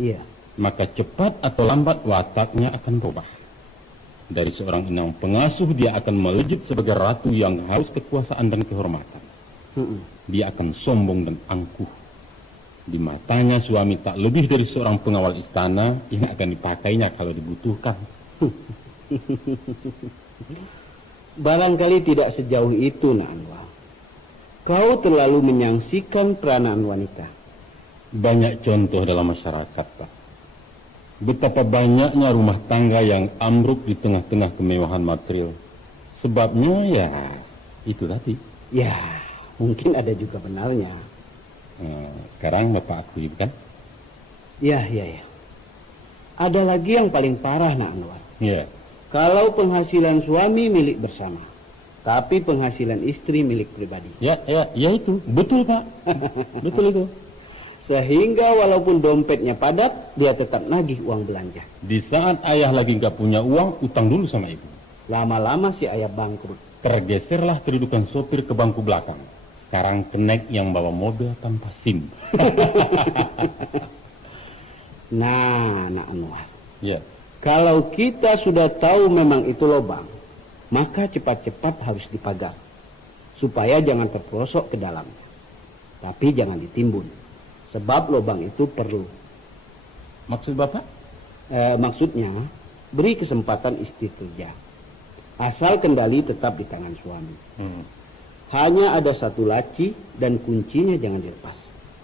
iya, maka cepat atau lambat wataknya akan berubah. Dari seorang inang pengasuh dia akan melejit sebagai ratu yang haus kekuasaan dan kehormatan. Dia akan sombong dan angkuh. Di matanya suami tak lebih dari seorang pengawal istana yang akan dipakainya kalau dibutuhkan. Barangkali tidak sejauh itu Nak Anwar. Kau terlalu menyaksikan peranan wanita. Banyak contoh dalam masyarakat, Pak. Betapa banyaknya rumah tangga yang ambruk di tengah-tengah kemewahan material. Sebabnya ya Itu tadi. Ya, mungkin ada juga benarnya. Sekarang Bapak akui, bukan? Ya. Ada lagi yang paling parah, Nak Anwar. Iya. Kalau penghasilan suami milik bersama, tapi penghasilan istri milik pribadi. Ya itu. Betul, Pak. Betul itu. Sehingga walaupun dompetnya padat, dia tetap nagih uang belanja. Di saat ayah lagi nggak punya uang, utang dulu sama ibu. Lama-lama si ayah bangkrut. Tergeserlah kedudukan sopir ke bangku belakang. Sekarang kenek yang bawa mobil tanpa SIM. Nah, Nak Anwar. Ya. Kalau kita sudah tahu memang itu lubang, maka cepat-cepat harus dipagar. Supaya jangan terperosok ke dalam. Tapi jangan ditimbun. Sebab lubang itu perlu. Maksud Bapak? Maksudnya, beri kesempatan istri kerja. Asal kendali tetap di tangan suami. Hanya ada satu laci dan kuncinya jangan dilepas.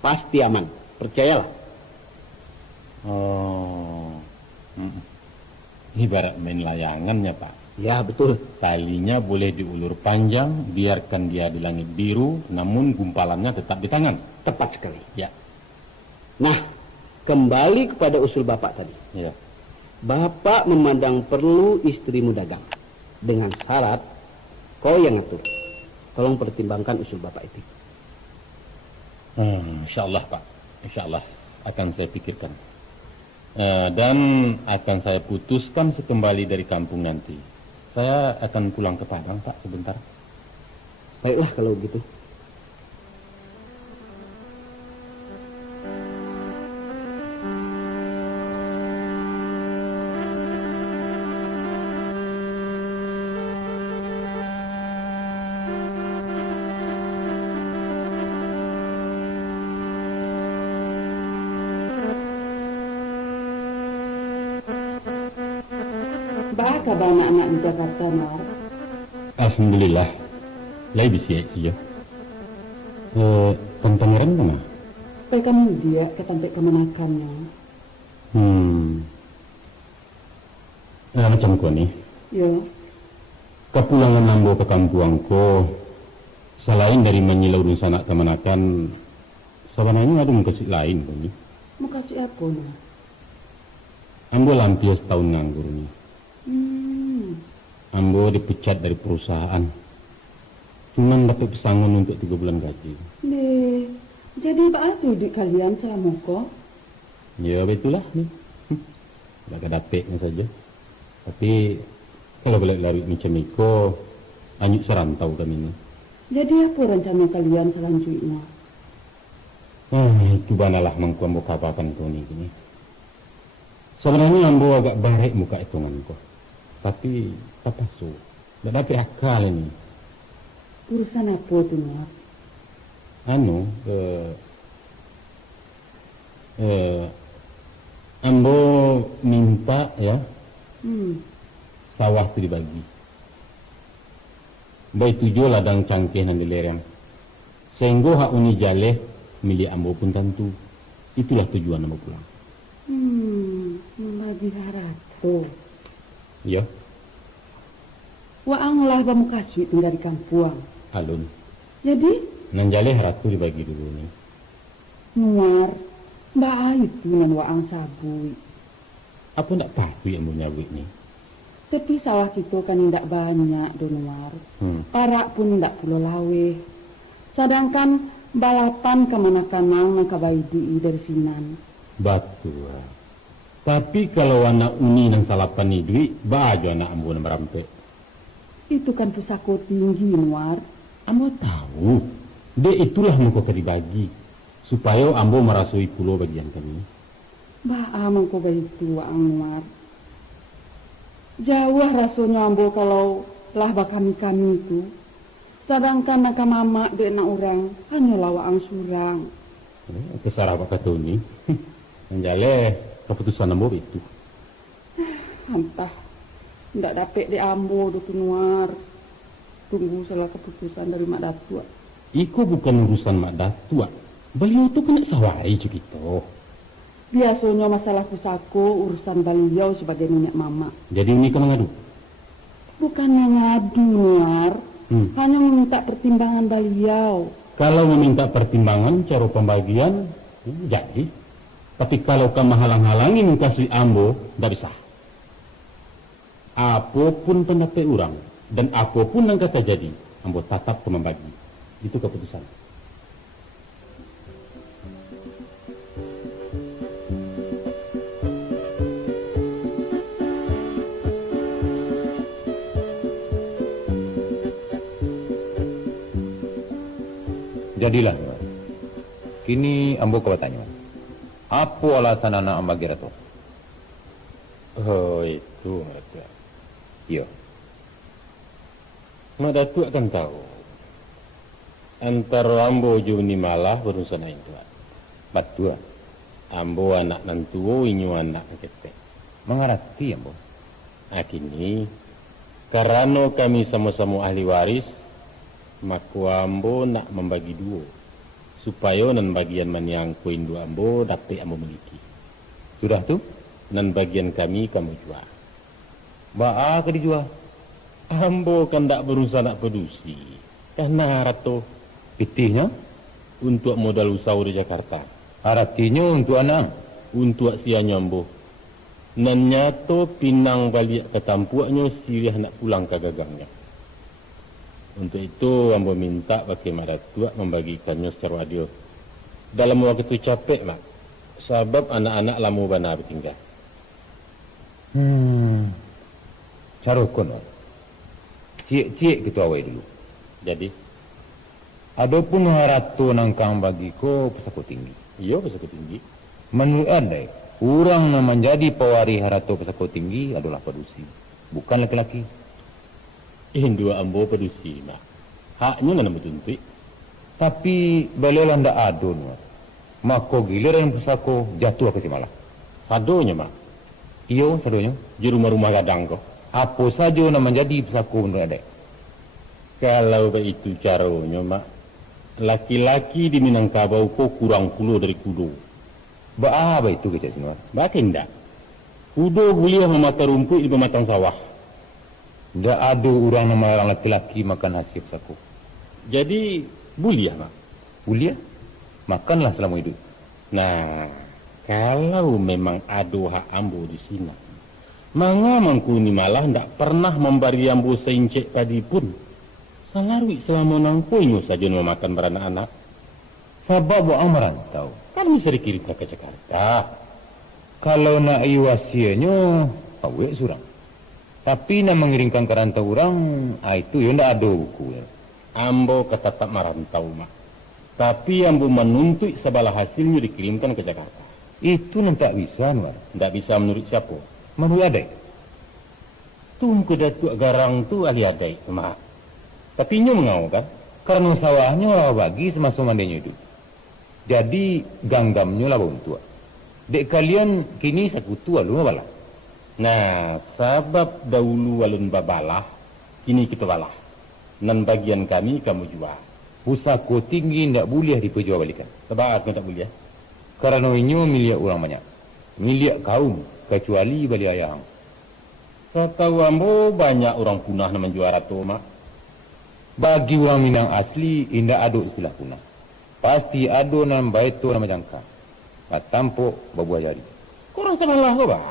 Pasti aman, percayalah. Ibarat main layangannya, Pak. Ya, betul. Talinya boleh diulur panjang, biarkan dia di langit biru, namun gumpalannya tetap di tangan. Tepat sekali. Ya. Nah, kembali kepada usul Bapak tadi. Ya. Bapak memandang perlu istrimu dagang. Dengan syarat, kau yang ngatur. Tolong pertimbangkan usul Bapak itu. Insya Allah, Pak. Insya Allah akan saya pikirkan. Dan akan saya putuskan sekembali dari kampung nanti. Saya akan pulang ke Padang, Pak, sebentar. Baiklah kalau begitu. Bagaimana anak-anak di Jakarta, Mar? Alhamdulillah. Lai bisa iya. Pantangeran mana? Kamu dia ke tempat kemenakannya. Macam kau ni. Ya. Kepulangan nambo ke kampung ko, selain dari menyilau urusan anak kemenakan, sebenarnya ada mengkasih lain kau ni. Mau kasih apa, Mar? Ambo lampias tahun nganggur ni. Ambo dipecat dari perusahaan. Cuman dapat pesangon untuk 3 bulan gaji. Jadi bagaimana duit kalian selama kok? Ya begitulah nih. Tak dapatnya saja. Tapi kalau balik lari macam itu, anyut serantau kami ni. Jadi apa rencana kalian selanjutnya? Itu banalah mangku ambo kapapan tu ni gini. Sebenarnya ambo agak baik muka hitungan ko. Tapi apa so? Tak dapat akal ini. Urusan apa tu, Mar? Ambo minta ya, sawah tu dibagi. Baik tujuh ladang cangkeh nan di lereng. Sehingga hak uni jaleh milik ambo pun tentu. Itulah tujuan ambo pulang. Membagi harata. Ya. Waang lah bamu kasih tinggal di kampung. Alun. Jadi? Nan jaleh haratu dibagi dulu ni. Nuar, mbak itu nan waang sabui. Apa nak tahu yang mau nyawik ni? Tapi sawah kita kan tidak banyak, Donuar. Parak pun tidak perlu lawe. Sedangkan balapan kemana-kanang nakabaidi dari sinan. Betul. Tapi kalau anak uni nang salapan ni duit, baju anak ambo nak merampe. Itu kan pusako tinggi, Nuar. Ambo tahu. Dia itulah muka dibagi. Supaya ambo merasui pulau bagian kami. Amang ko begitu, Waang Nuar. Jauh rasanya ambo kalau lah kami itu. Sedangkan nak mama dek nak orang hanyalah Waang surang. Kesarah pak kata ni. Menjale keputusan ambo itu. Entah. Tidak dapat diambo do Nuar. Tunggu salah keputusan dari Mak Datua. Iko bukan urusan Mak Datua. Beliau tu kena sawai gitu. Biasanya masalah pusako urusan beliau sebagai nenek mama. Jadi ini kau mengadu? Bukan mengadu, Nuar. Hanya meminta pertimbangan beliau. Kalau meminta pertimbangan cara pembagian, jadi. Tapi kalau kamu halang-halangi mengkasih ambo, tidak bisa. Apapun pendapat orang dan apapun yang kata jadi, ambo tetap membagi. Itu keputusan. Jadilah, kini ambo kau tanya, apa alasan anak ambagi ratu? Oh itu Datuk. Iya. Mak Datuk akan tahu. Antara ambo juni malah berusaha itu. Betul. Ambo anak nantuo inyu anak ketek. Mengerti ambo. Kini karena kami sama-sama ahli waris, maka ambo nak membagi dua supaya nan bagian maniang koin dua ambo dapat ambo miliki. Sudah tu? Nan bagian kami kamu jual. Ba'a ke dijual? Ambo kan tak berusaha nak produksi. Karena ratu Pitihnya? untuk modal usaha di Jakarta. Artinya untuk anak? Untuk sianya ambo. Nan nyato pinang balik ke tampuaknya sirih nak pulang ke gagangnya. Untuk itu ambo minta bagi Mak Datuk membagikannya secara adil. Dalam waktu itu capek mak. Sebab anak-anak lamu bana bertinggal. Carukun. Cik-cik kita awal dulu. Jadi, adapun haratu nangkang bagiku pesako tinggi. iya pesako tinggi. Menurut anda, orang yang menjadi pewari haratu pesako tinggi adalah pedusi, bukan laki-laki. Dua ambo produksi mak. Haknya nak bertuntuk. Tapi beliau ndak adun. Mako giliran pesako jatuh ke malah. Sadonya mak. Iyo sadonya. Di rumah-rumah gadang kok. Apa saja yang menjadi pesako menurut anda? Kalau begitu caranya mak. Laki-laki di Minangkabau kok kurang kulo dari kudo. Apa itu kecil semua? Bahkan tak. Kudo boleh memata rumput di pematang sawah. Ndak ada orang yang melarang laki-laki makan hasil pesako. Jadi boleh mak. Boleh? Makanlah selama hidup. Nah, kalau memang ada hak ambo di sini, manga mangku ni malah ndak pernah memberi ambo seincek tadi pun. Salarwi selama nangkuinyo saja memakan beranak-anak. Sebab orang merantau. Kan bisa dikirim ke Jakarta. Kalau nak iwasianya, awak surang. Tapi nak mengirimkan ke rantau orang, itu ya ndak ada buku. Ya. Ambo tetap merantau mak. Tapi ambo menuntut sebalah hasilnya dikirimkan ke Jakarta. Itu nampak bisa, Nuar. Ndak bisa menurut siapa? Menurut adek. Tungku Datuk Garang tu ahli adai, mak. Tapi nyo mengau kan? Karena sawahnya lah bagi semasa mandainya itu. Jadi ganggamnya lah bawang tua. Dek kalian kini sakutu alun balah. Nah, sebab dahulu alun babalah, kini kita balah. Nan bagian kami kamu jual. Pusako tinggi tidak boleh diperjualbelikan. Sebab tak boleh. Karena ini milik orang banyak. Milik kaum, kecuali balik ayah. Saya tahu ambo banyak orang punah yang menjual ratu mak. Bagi orang Minang asli, indah ada istilah punah. Pasti ada nama baik tu nama jangka. Tampuk berbuah jari. Korang salah ke bah?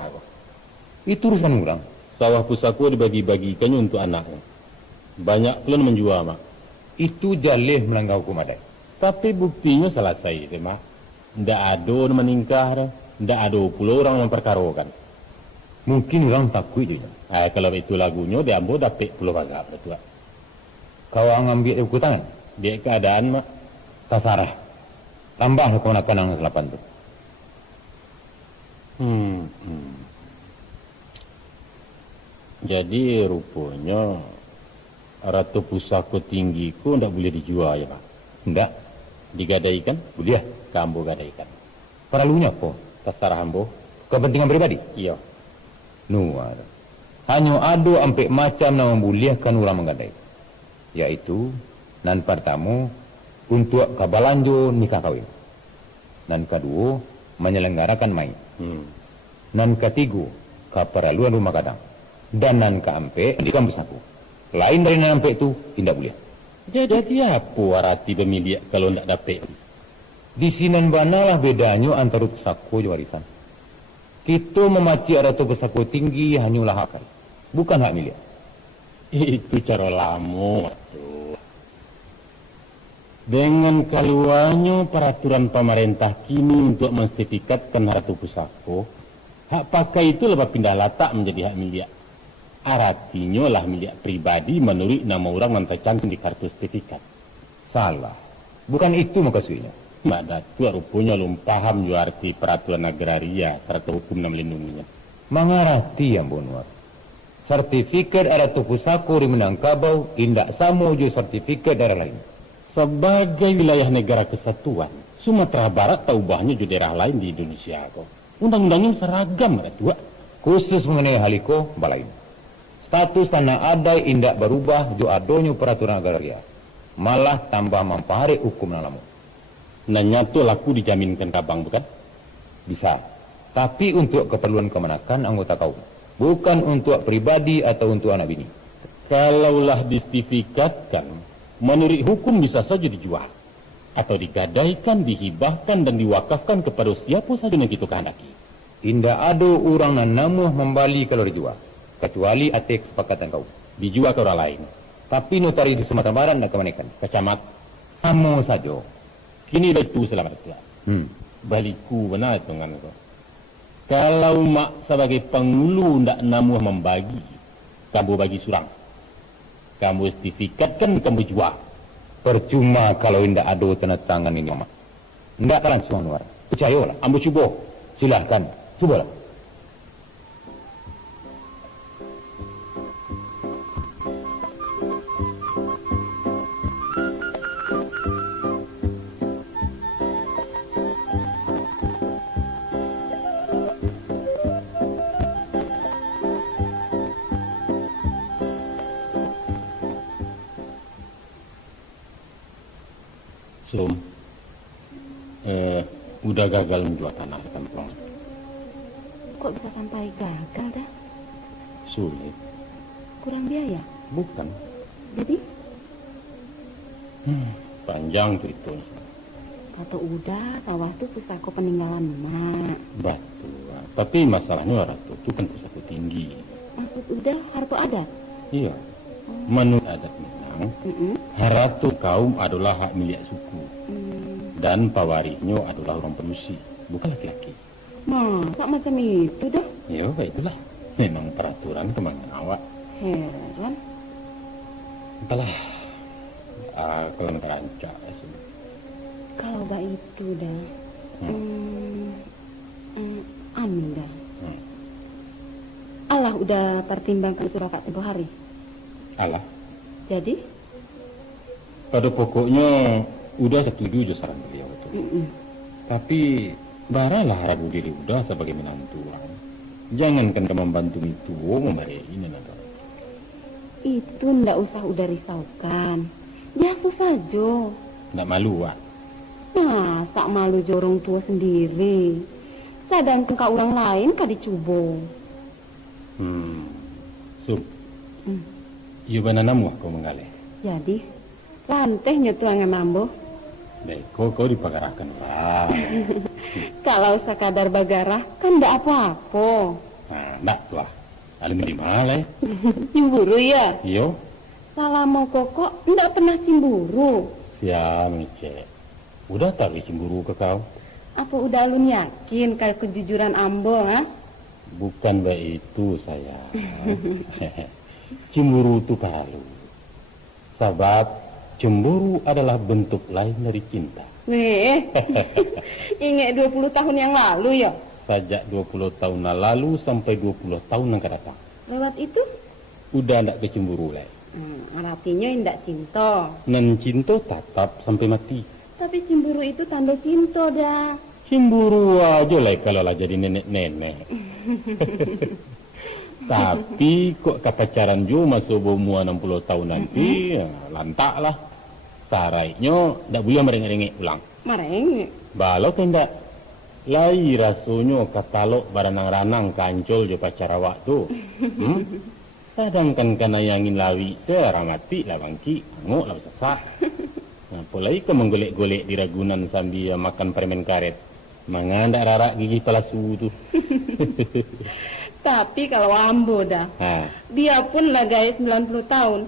Itu urusan orang. Sawah pusako dibagi-bagikannya untuk anaknya. Banyak pula menjual mak. Itu jalih melanggar hukum adat. Tapi buktinya selesai deh mak. Ndak ada meningkah, ndak ada pula orang memperkarokan. Mungkin orang takut juga. Kalau itu lagunya, dia ambo dapat pula bagap betul. Kau ambil buku tangan? Dia keadaan mak. Tasarah. Tambah keponakan yang selapan tu. Jadi rupanya ratu pusako tinggi ku ndak boleh dijual ya pak? Ndak. Digadaikan? Boleh. Kambo gadaikan. Perlunya apa? Terserah ambo. Kepentingan pribadi? Iya. Nuar. Hanya ada ampe macam yang membolehkan orang menggadai. Yaitu, nan pertama, untuk kabalanjo nikah kawin. Nan kedua, menyelenggarakan main. Nan ketiga, keperluan rumah kadang. Dan nan keempat, di kampus aku. Lain dari nampak itu, tidak boleh. Jadi apa arti pemilik kalau tidak dapat? Di sinan banalah bedanya antara pesako dan warisan. Kita memaci ada tu pesako tinggi hanyalah hak, bukan hak milik. Itu cara lama. Dengan keluarnya peraturan pemerintah kini untuk mensertifikatkan harta pusako, hak pakai itu lepas pindah latak menjadi hak milik. Artinya lah milik pribadi menurut nama orang yang tercantum di kartu sertifikat. Salah. Bukan itu maksudnya. Mak Datuk rupanya belum paham juga arti peraturan agraria serta hukum yang melindunginya. Mengarti yang bonwar. Sertifikat ada tu pusako di Minangkabau indak sama jo sertifikat daerah lain. Sebagai wilayah negara kesatuan, Sumatera Barat tak ubahnya juga daerah lain di Indonesia kok. Undang-undangnya seragam ada tua. Khusus mengenai haliko balain. Status tanah adai indak berubah jo adonyo peraturan agraria. Malah tambah mempahari hukum nalamu. Nanya tu laku dijaminkan kabang bukan? Bisa. Tapi untuk keperluan kemenakan anggota kaum. Bukan untuk pribadi atau untuk anak bini. Kalaulah disertifikatkan, menurut hukum bisa saja dijual. Atau digadaikan, dihibahkan dan diwakafkan kepada siapa saja yang kita kehendaki. Tidak ada orang yang namuh membali kalau dijual. Kecuali atas kesepakatan kau. Dijual ke orang lain. Tapi notari di Sumatera Barat nak kemanikan. Kecamat. Kamu saja. Kini dah itu selamat dia. Baliku benar dengan itu. Kalau mak sebagai penghulu ndak namuh membagi, kamu bagi surang. Kamu sertifikatkan, kamu jual. Percuma kalau indak ada tanda tangan ini mak. Ndak kan semua luar. Percayalah. Ambo cuba. Silahkan. Cubalah. Udah gagal menjual tanah kan pulang. Kok bisa sampai gagal dah? Sulit. Kurang biaya? Bukan. Jadi? Panjang tuh itu. Kata udah, sawah tuh pusako peninggalan emak. Betul. Tapi masalahnya Ratu itu kan pusako tinggi. Maksud udah harta adat? Iya. Menurut adat Minang, harta kaum adalah hak milik suku. Dan pewarisnya adalah orang penusi, bukan laki-laki. Masa macam itu dah? Ya, itulah. Memang peraturan kemana awak. Heran. Entahlah. Kalau nak rancak. Kalau bah itu dah. Amin dah. Allah udah pertimbangkan surakat tempoh hari. Allah? Jadi? Pada pokoknya udah setuju je saran beliau itu. Tapi baralah ragu diri udah sebagai menantu orang. Jangankan ke membantu itu memberi ini nanti. Itu ndak usah udah risaukan. Biasa saja. Ndak malu ah. Masa malu jorong tua sendiri. Sedangkan ke orang lain kah dicubo. Sub. Iya benar namu kau menggalih. Jadi lantehnya tuang nambo. Beko kau dipagarahkan lah. Kalau sekadar bagarah kan ndak apa-apa. Nah, ndak lah. Alim di mana? Cemburu ya? Iyo. Salah mau kokok ndak pernah cemburu. Ya, Mice. Udah tahu cemburu ke kau? Apa udah lu yakin kalau kejujuran ambo, ha? Bukan baik itu saya. Cemburu itu kalau. Sebab cemburu adalah bentuk lain dari cinta. Weh, ingat 20 tahun yang lalu ya? Sejak 20 tahun lalu sampai 20 tahun yang akan datang. Lewat itu? Udah ndak kecemburu lagi. Artinya ndak cinta. Nan cinta tetap sampai mati. Tapi cemburu itu tanda cinta dah. Cemburu aja lah kalau lah jadi nenek-nenek. Tapi kok kepacaran jo masuk umur 60 tahun nanti, ya, lantak lah. Saraiknya ndak boleh merengek-rengek ulang. Merengek? Balok tidak. Lai rasanya katalog baranang-ranang kancol jo pacar awak tu. Sedangkan kana yang ingin lawi seramati lah bangki, ngok lah sesak. Nah, apalagi kau menggolek-golek di Ragunan sambil makan permen karet. Manganda rarak gigi palasu tu. Tapi kalau Ambo dah, dia pun lah gaya 90 tahun.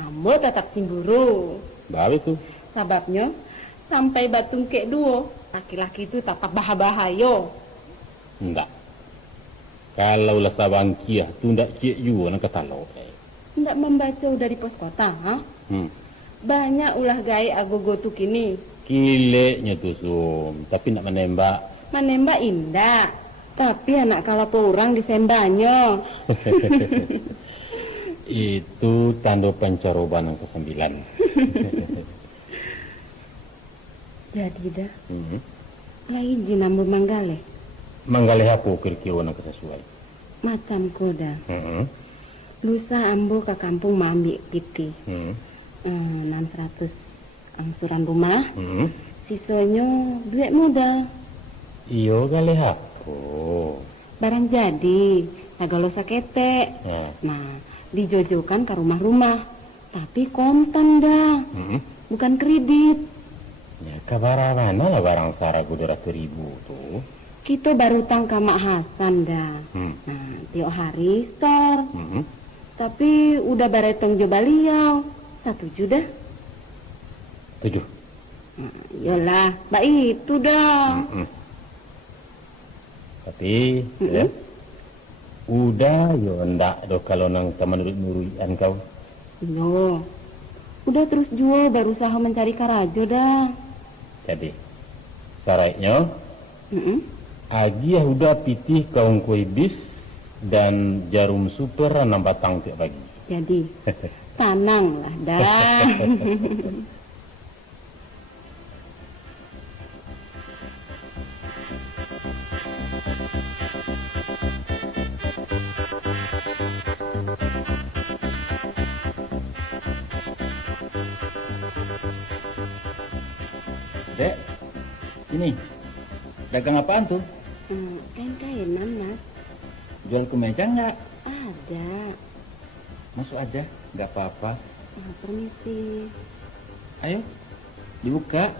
Ambo tetap cemburu. Bawa tu. Sebabnya, sampai batung kek duo, laki-laki itu tetap bahayo. Enggak. Kalau lah sabangkiah tu ndak cik juga nak ketalo. Ndak membaca dari pos kota, ha? Banyak ulah gaya agogo tu kini. Kileknya tu Sum, tapi nak menembak. Menembak indah. Tapi anak kalau orang disembahnya. Itu tanda pancaroban yang ke-9. Jadi dah. Lain jinambu manggale. Manggale apa kira-kira nak sesuai? Macam koda. Lusa ambo ke kampung mau ambil piti. 600 angsuran rumah. Sisanya duit modal. Iyo gale apa? Barang jadi, sagalo sakete. Nah, dijojokan ke rumah-rumah. Tapi kontan dah. Bukan kredit. Ya, kabar mana lah barang saragu 200.000 tu? Kita baru utang ke Mak Hasan dah. Nah, tiap hari store. Tapi udah baretong jo baliau. 1 juta. 7. Yalah, mbak itu dah. Tapi ya, udah yo ndak do kalau nang menurut-nurutan kau. Yo. Udah terus jual berusaha mencari karajo dah. Jadi syaratnya Agi udah pitih kaung kue bis dan jarum super 6 batang tiap pagi. Jadi tenang lah dah. Dek, ini dagang apaan tuh? Kain-kainan, Mas. Jual kemeja nggak? Ada. Masuk aja, nggak apa-apa. Permisi. Ayo, dibuka.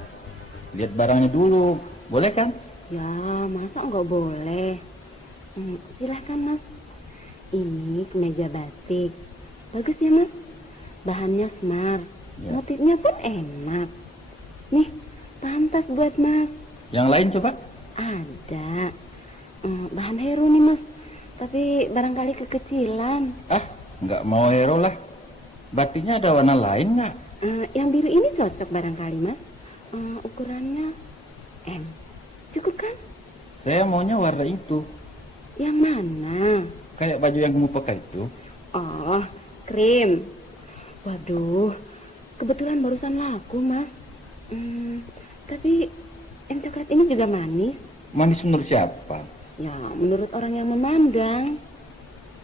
Lihat barangnya dulu, boleh kan? Ya, masa nggak boleh? Silahkan, Mas. Ini kemeja batik. Bagus ya, Mas? Bahannya smart. Ya. Motifnya pun enak. Nih, pantas buat Mas. Yang lain coba? Ada. Bahan hero nih, Mas. Tapi barangkali kekecilan. Nggak mau hero lah. Batiknya ada warna lain nggak? Yang biru ini cocok barangkali, Mas. Ukurannya M. Cukup kan? Saya maunya warna itu. Yang mana? Kayak baju yang kamu pakai itu. Oh, krim. Waduh, kebetulan barusan laku, Mas. Tapi M coklat ini juga manis. Manis menurut siapa? Ya, menurut orang yang memandang.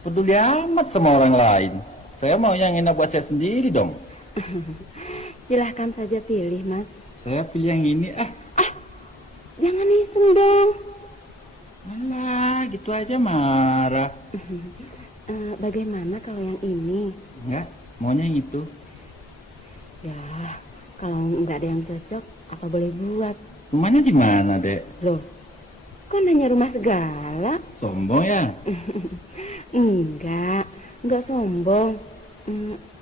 Peduli amat sama orang lain. Saya mau yang enak buat saya sendiri dong. Silahkan saja pilih, Mas. Saya pilih yang ini. Jangan iseng dong. Alah, gitu aja marah. Bagaimana kalau yang ini? Enggak, maunya yang itu. Ya, kalau nggak ada yang cocok, apa boleh buat? Rumahnya di mana, Dek? Loh, kok nanya rumah segala? Sombong ya? Enggak sombong.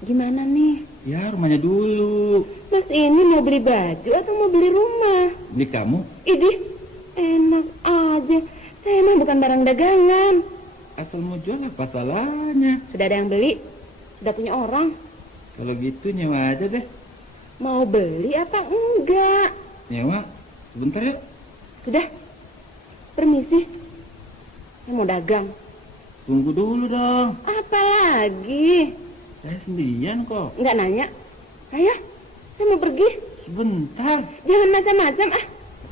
Gimana nih? Ya, rumahnya dulu. Mas ini mau beli baju atau mau beli rumah? Beli kamu? Idih, enak aja. Saya emang bukan barang dagangan. Asal mau jual apa salahnya? Sudah ada yang beli? Sudah punya orang? Kalau gitu nyewa aja deh. Mau beli apa enggak? Nyewa, sebentar ya. Sudah, permisi. Saya mau dagang. Tunggu dulu dong. Apa lagi? Saya sendirian kok. Enggak nanya. Ayah, saya mau pergi. Sebentar. Jangan macam-macam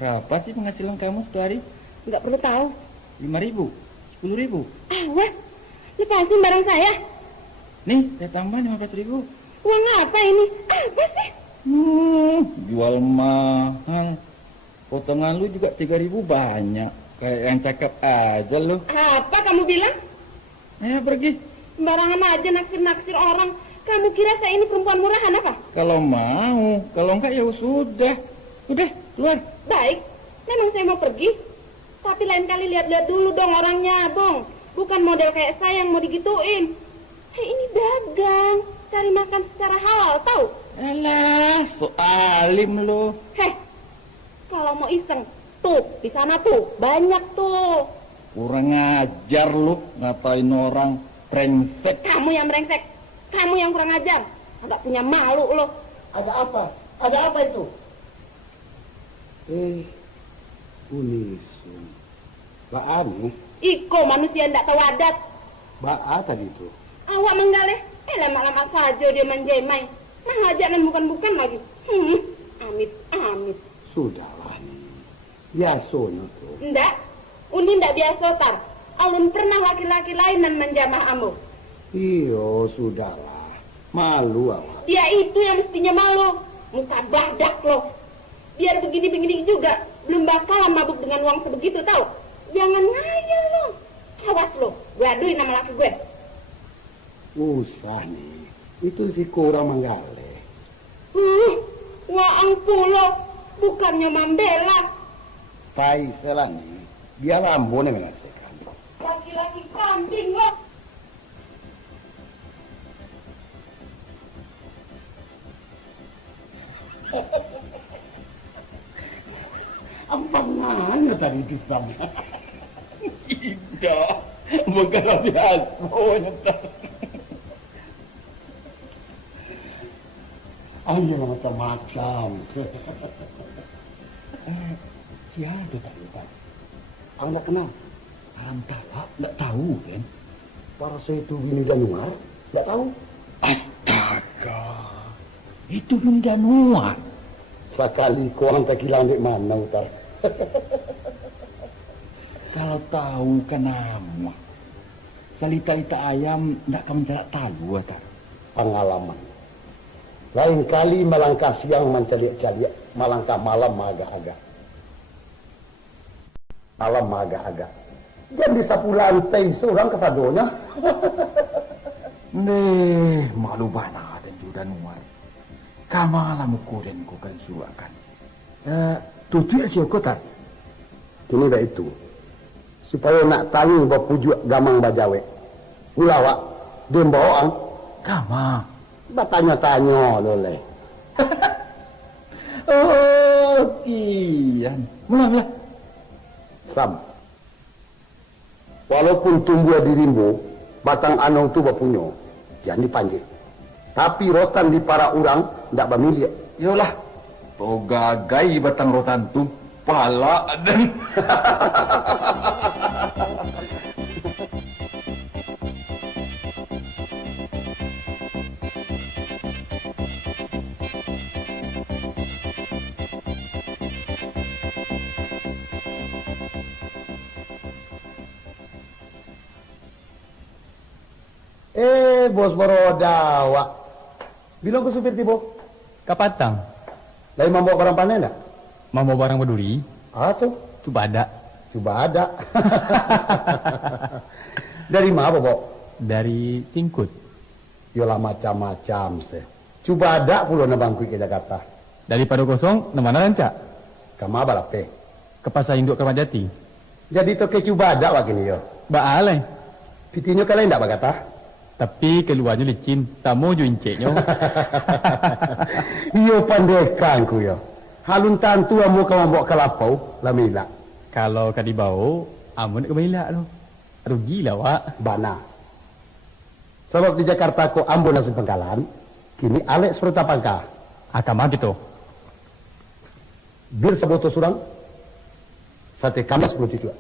Berapa sih penghasilan kamu sehari? Enggak perlu tahu. 5.000, 10.000. Awas, lepasin barang saya. Nih, saya tambah 15.000. Uang apa ini? Apa sih? Jual mahal. Potongan lu juga 3.000 banyak. Kayak yang cakep aja lu. Apa kamu bilang? Ayo pergi. Sembarangan aja naksir-naksir orang. Kamu kira saya ini perempuan murahan apa? Kalau mau, kalau enggak ya sudah. Udah, keluar. Baik, memang saya mau pergi. Tapi lain kali lihat-lihat dulu dong orangnya, Bong. Bukan model kayak saya yang mau digituin. Hei, ini dagang, cari makan secara halal, tahu? Alah, so alim lo. Heh, kalau mau iseng, tuh, di sana tuh, banyak tuh. Kurang ajar lu, ngatain orang brengsek. Kamu yang brengsek, kamu yang kurang ajar. Agak punya malu lo. Ada apa? Ada apa itu? Unisun. Mbak Anu, Iko manusia ndak tahu adat. Mbak A tadi itu. Awak menggaleh, lama-lama saja dia menjemai. Mengajakkan bukan-bukan lagi. Amit. Sudahlah nih. Biasa tuh. Ndak, Uni ndak biasa tar. Alun pernah laki-laki lain dan menjamah ambo. Iyo, sudahlah. Malu awak. Dia itu yang mestinya malu. Muka badak loh. Biar begini-begini juga, belum bakalan mabuk dengan uang sebegitu tahu. Jangan ngayal lo. Awas lo, gue aduin nama laki gue. Usah nih. Itu si kurang menggale. Waang pulo, bukannya membela. Tai selah nih. Dia lambone mengasihkan. Laki-laki kambing lo. Apa nanya tadi kisah? Tidak, bukan biasa. Ayo macam-macam. Siapa tadi Pak? Anda kenal? Orang talak, tidak tahu kan? Para saya itu Bini Januar, tidak tahu. Astaga, itu Bini Januar. Sekali kau hantar kilang di mana utar? Kalau tahu kan nama. Salita-lita ayam tidak akan mencerak tahu atau Pengalaman. Lain kali melangkah siang mencaliak-caliak, melangkah malam agak-agak. Malam agak-agak. Jam di sapu lantai seorang kesadonya. Nih, malu bana dan juga nuar. Kamala mukurin ko kan suakan. Tujuh si kota. Ini dah itu. Supaya nak tanya bapujuk gamang bajawe. Ulawak, dia bawaan. Kama. Bertanya-tanya boleh. Oh, kian. Mula. Sam. Walaupun tumbuh di rimbo, batang anong tu bapunyo, jangan dipanjit. Tapi rotan di para orang tidak bermilik. Yolah, toga gai batang rotan tu pala dan. Bos Boroda, wak. Bilang ke supir tibo. Kapatang. Lagi membawa barang panen enggak? Mau bawa barang berduri? Tuh. Coba ada. Dari mana, Bok? Dari Tingkut. Yolah macam-macam sih. Coba ada pulau na bangku ke Jakarta. Dari Pado Kosong, mana rancak? Kama balape. Ke Pasar Induk Kramat Jati. Jadi to ke coba ada wakini yo. Baalai. Pitinyo kalian enggak bagata? Tapi keluarnya licin, tamu jo inceknya. Iyo pandekan ku yo. Halun tantu amu kau bawa kelapau, lamila. Kalau kadi bau, amun ke baila lo. Aduh gila wak. Bana. Sebab di Jakarta ko ambo nasi pengkalan, kini alek seruta pangka. Akama gitu. Bir seboto surang, sate kami 10 juta.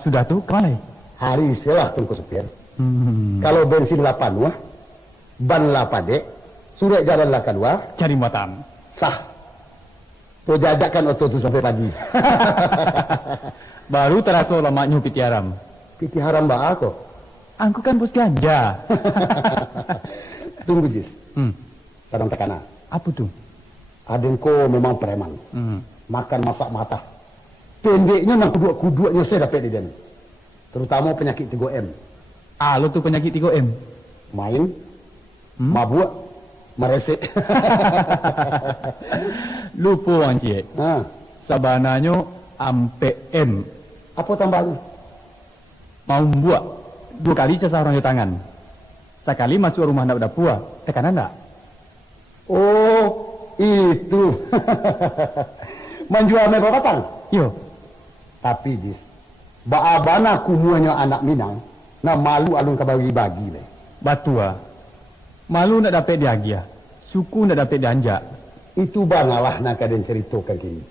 Sudah tuh kemana? Hari selah tunggu supir. Kalau bensin 8 wah, ban 8 dek, surat jalan lah keluar. Cari muatan. Sah. Tuh jajakan otot tu sampai pagi. Baru terasa lama nyu piti haram. Piti haram ba aku? Angku kan bos ganja. Tunggu Jis. Sadang tekanan. Apa tuh? Adengko memang preman. Makan masak mata. Pendeknya nang kuduk-kuduknya saya dapat di den. Terutama penyakit 3M. Lo tuh penyakit 3M. Main, mabuk, meresek. Lupa Encik. Sabananya ampe M. Apa tambahnya? Mau buat 2 kali seseorang di tangan. Sekali masuk rumah nak dapur, tekanan tak? Oh, itu. Menjual mebel batang? Yo. Tapi Jis, baabana kumuanya anak Minang, nak malu alun kabagi-bagi le. Batua. Malu nak dapat diagia. Suku nak dapat dianjak. Itu bangalah nak kalian ceritakan kini.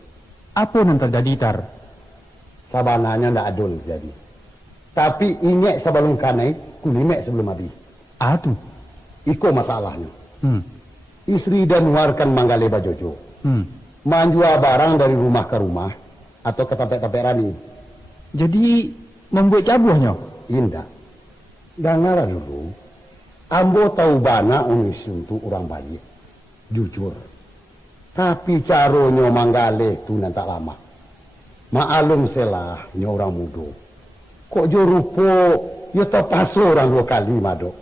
Apa yang terjadi tar? Sabananya ndak adol jadi. Tapi ingat sebelum kanai, kulimek sebelum habis. Aduh. Iko masalahnya. Istri dan warkan manggale bajojo. Menjual barang dari rumah ke rumah atau ke tapek-tapek rani. Jadi membuat cabuhnya? Indah. Dengar dulu. Ambo tahu bana unis untuk orang baik. Jujur. Tapi caronyo manggale tu nanti lama. Maalum selah nyo orang muda. Kok jo rupo yo terpaso orang 2 kali mado.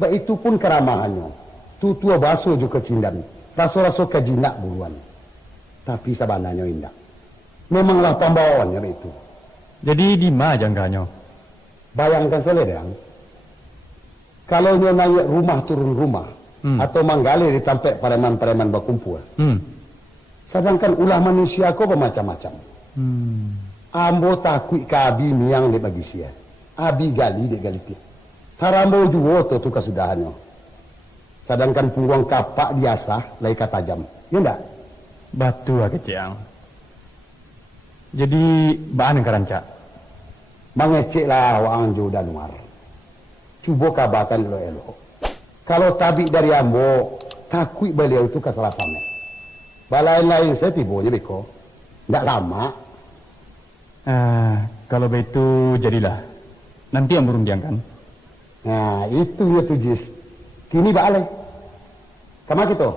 Ba itu pun keramahannya. Tu tua baso jo kecindan. Raso-raso kejinak buruan. Tapi sabananya indah. Memanglah pembawaannya itu. Jadi di mana jangganya? Bayangkan seledang. Kalau nyo naik rumah turun rumah. Atau manggale di tampek pareman-pareman berkumpul. Sedangkan ulah manusia kok bermacam-macam. Ambo takut ke abi miang di bagi sia. Abi gali di gali ti. Harambo juga tu kesudahannya. Sedangkan punggung kapak biasa lai tajam. Ya enggak? Batu keciang. Jadi bahan kerancak. Mengecek lah wang jo dan luar. Cuba kabarkan elo-elo. Kalau tabik dari ambo, takut beliau itu kesalahannya. Balain-lain saya tibonya beko. Enggak lama. Kalau begitu jadilah. Nanti ambo rundiangkan. Nah, itu ya tujis. Kini balai. Kama gitu?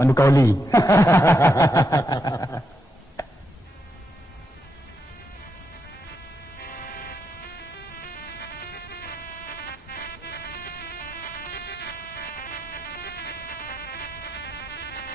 Mandu kauli.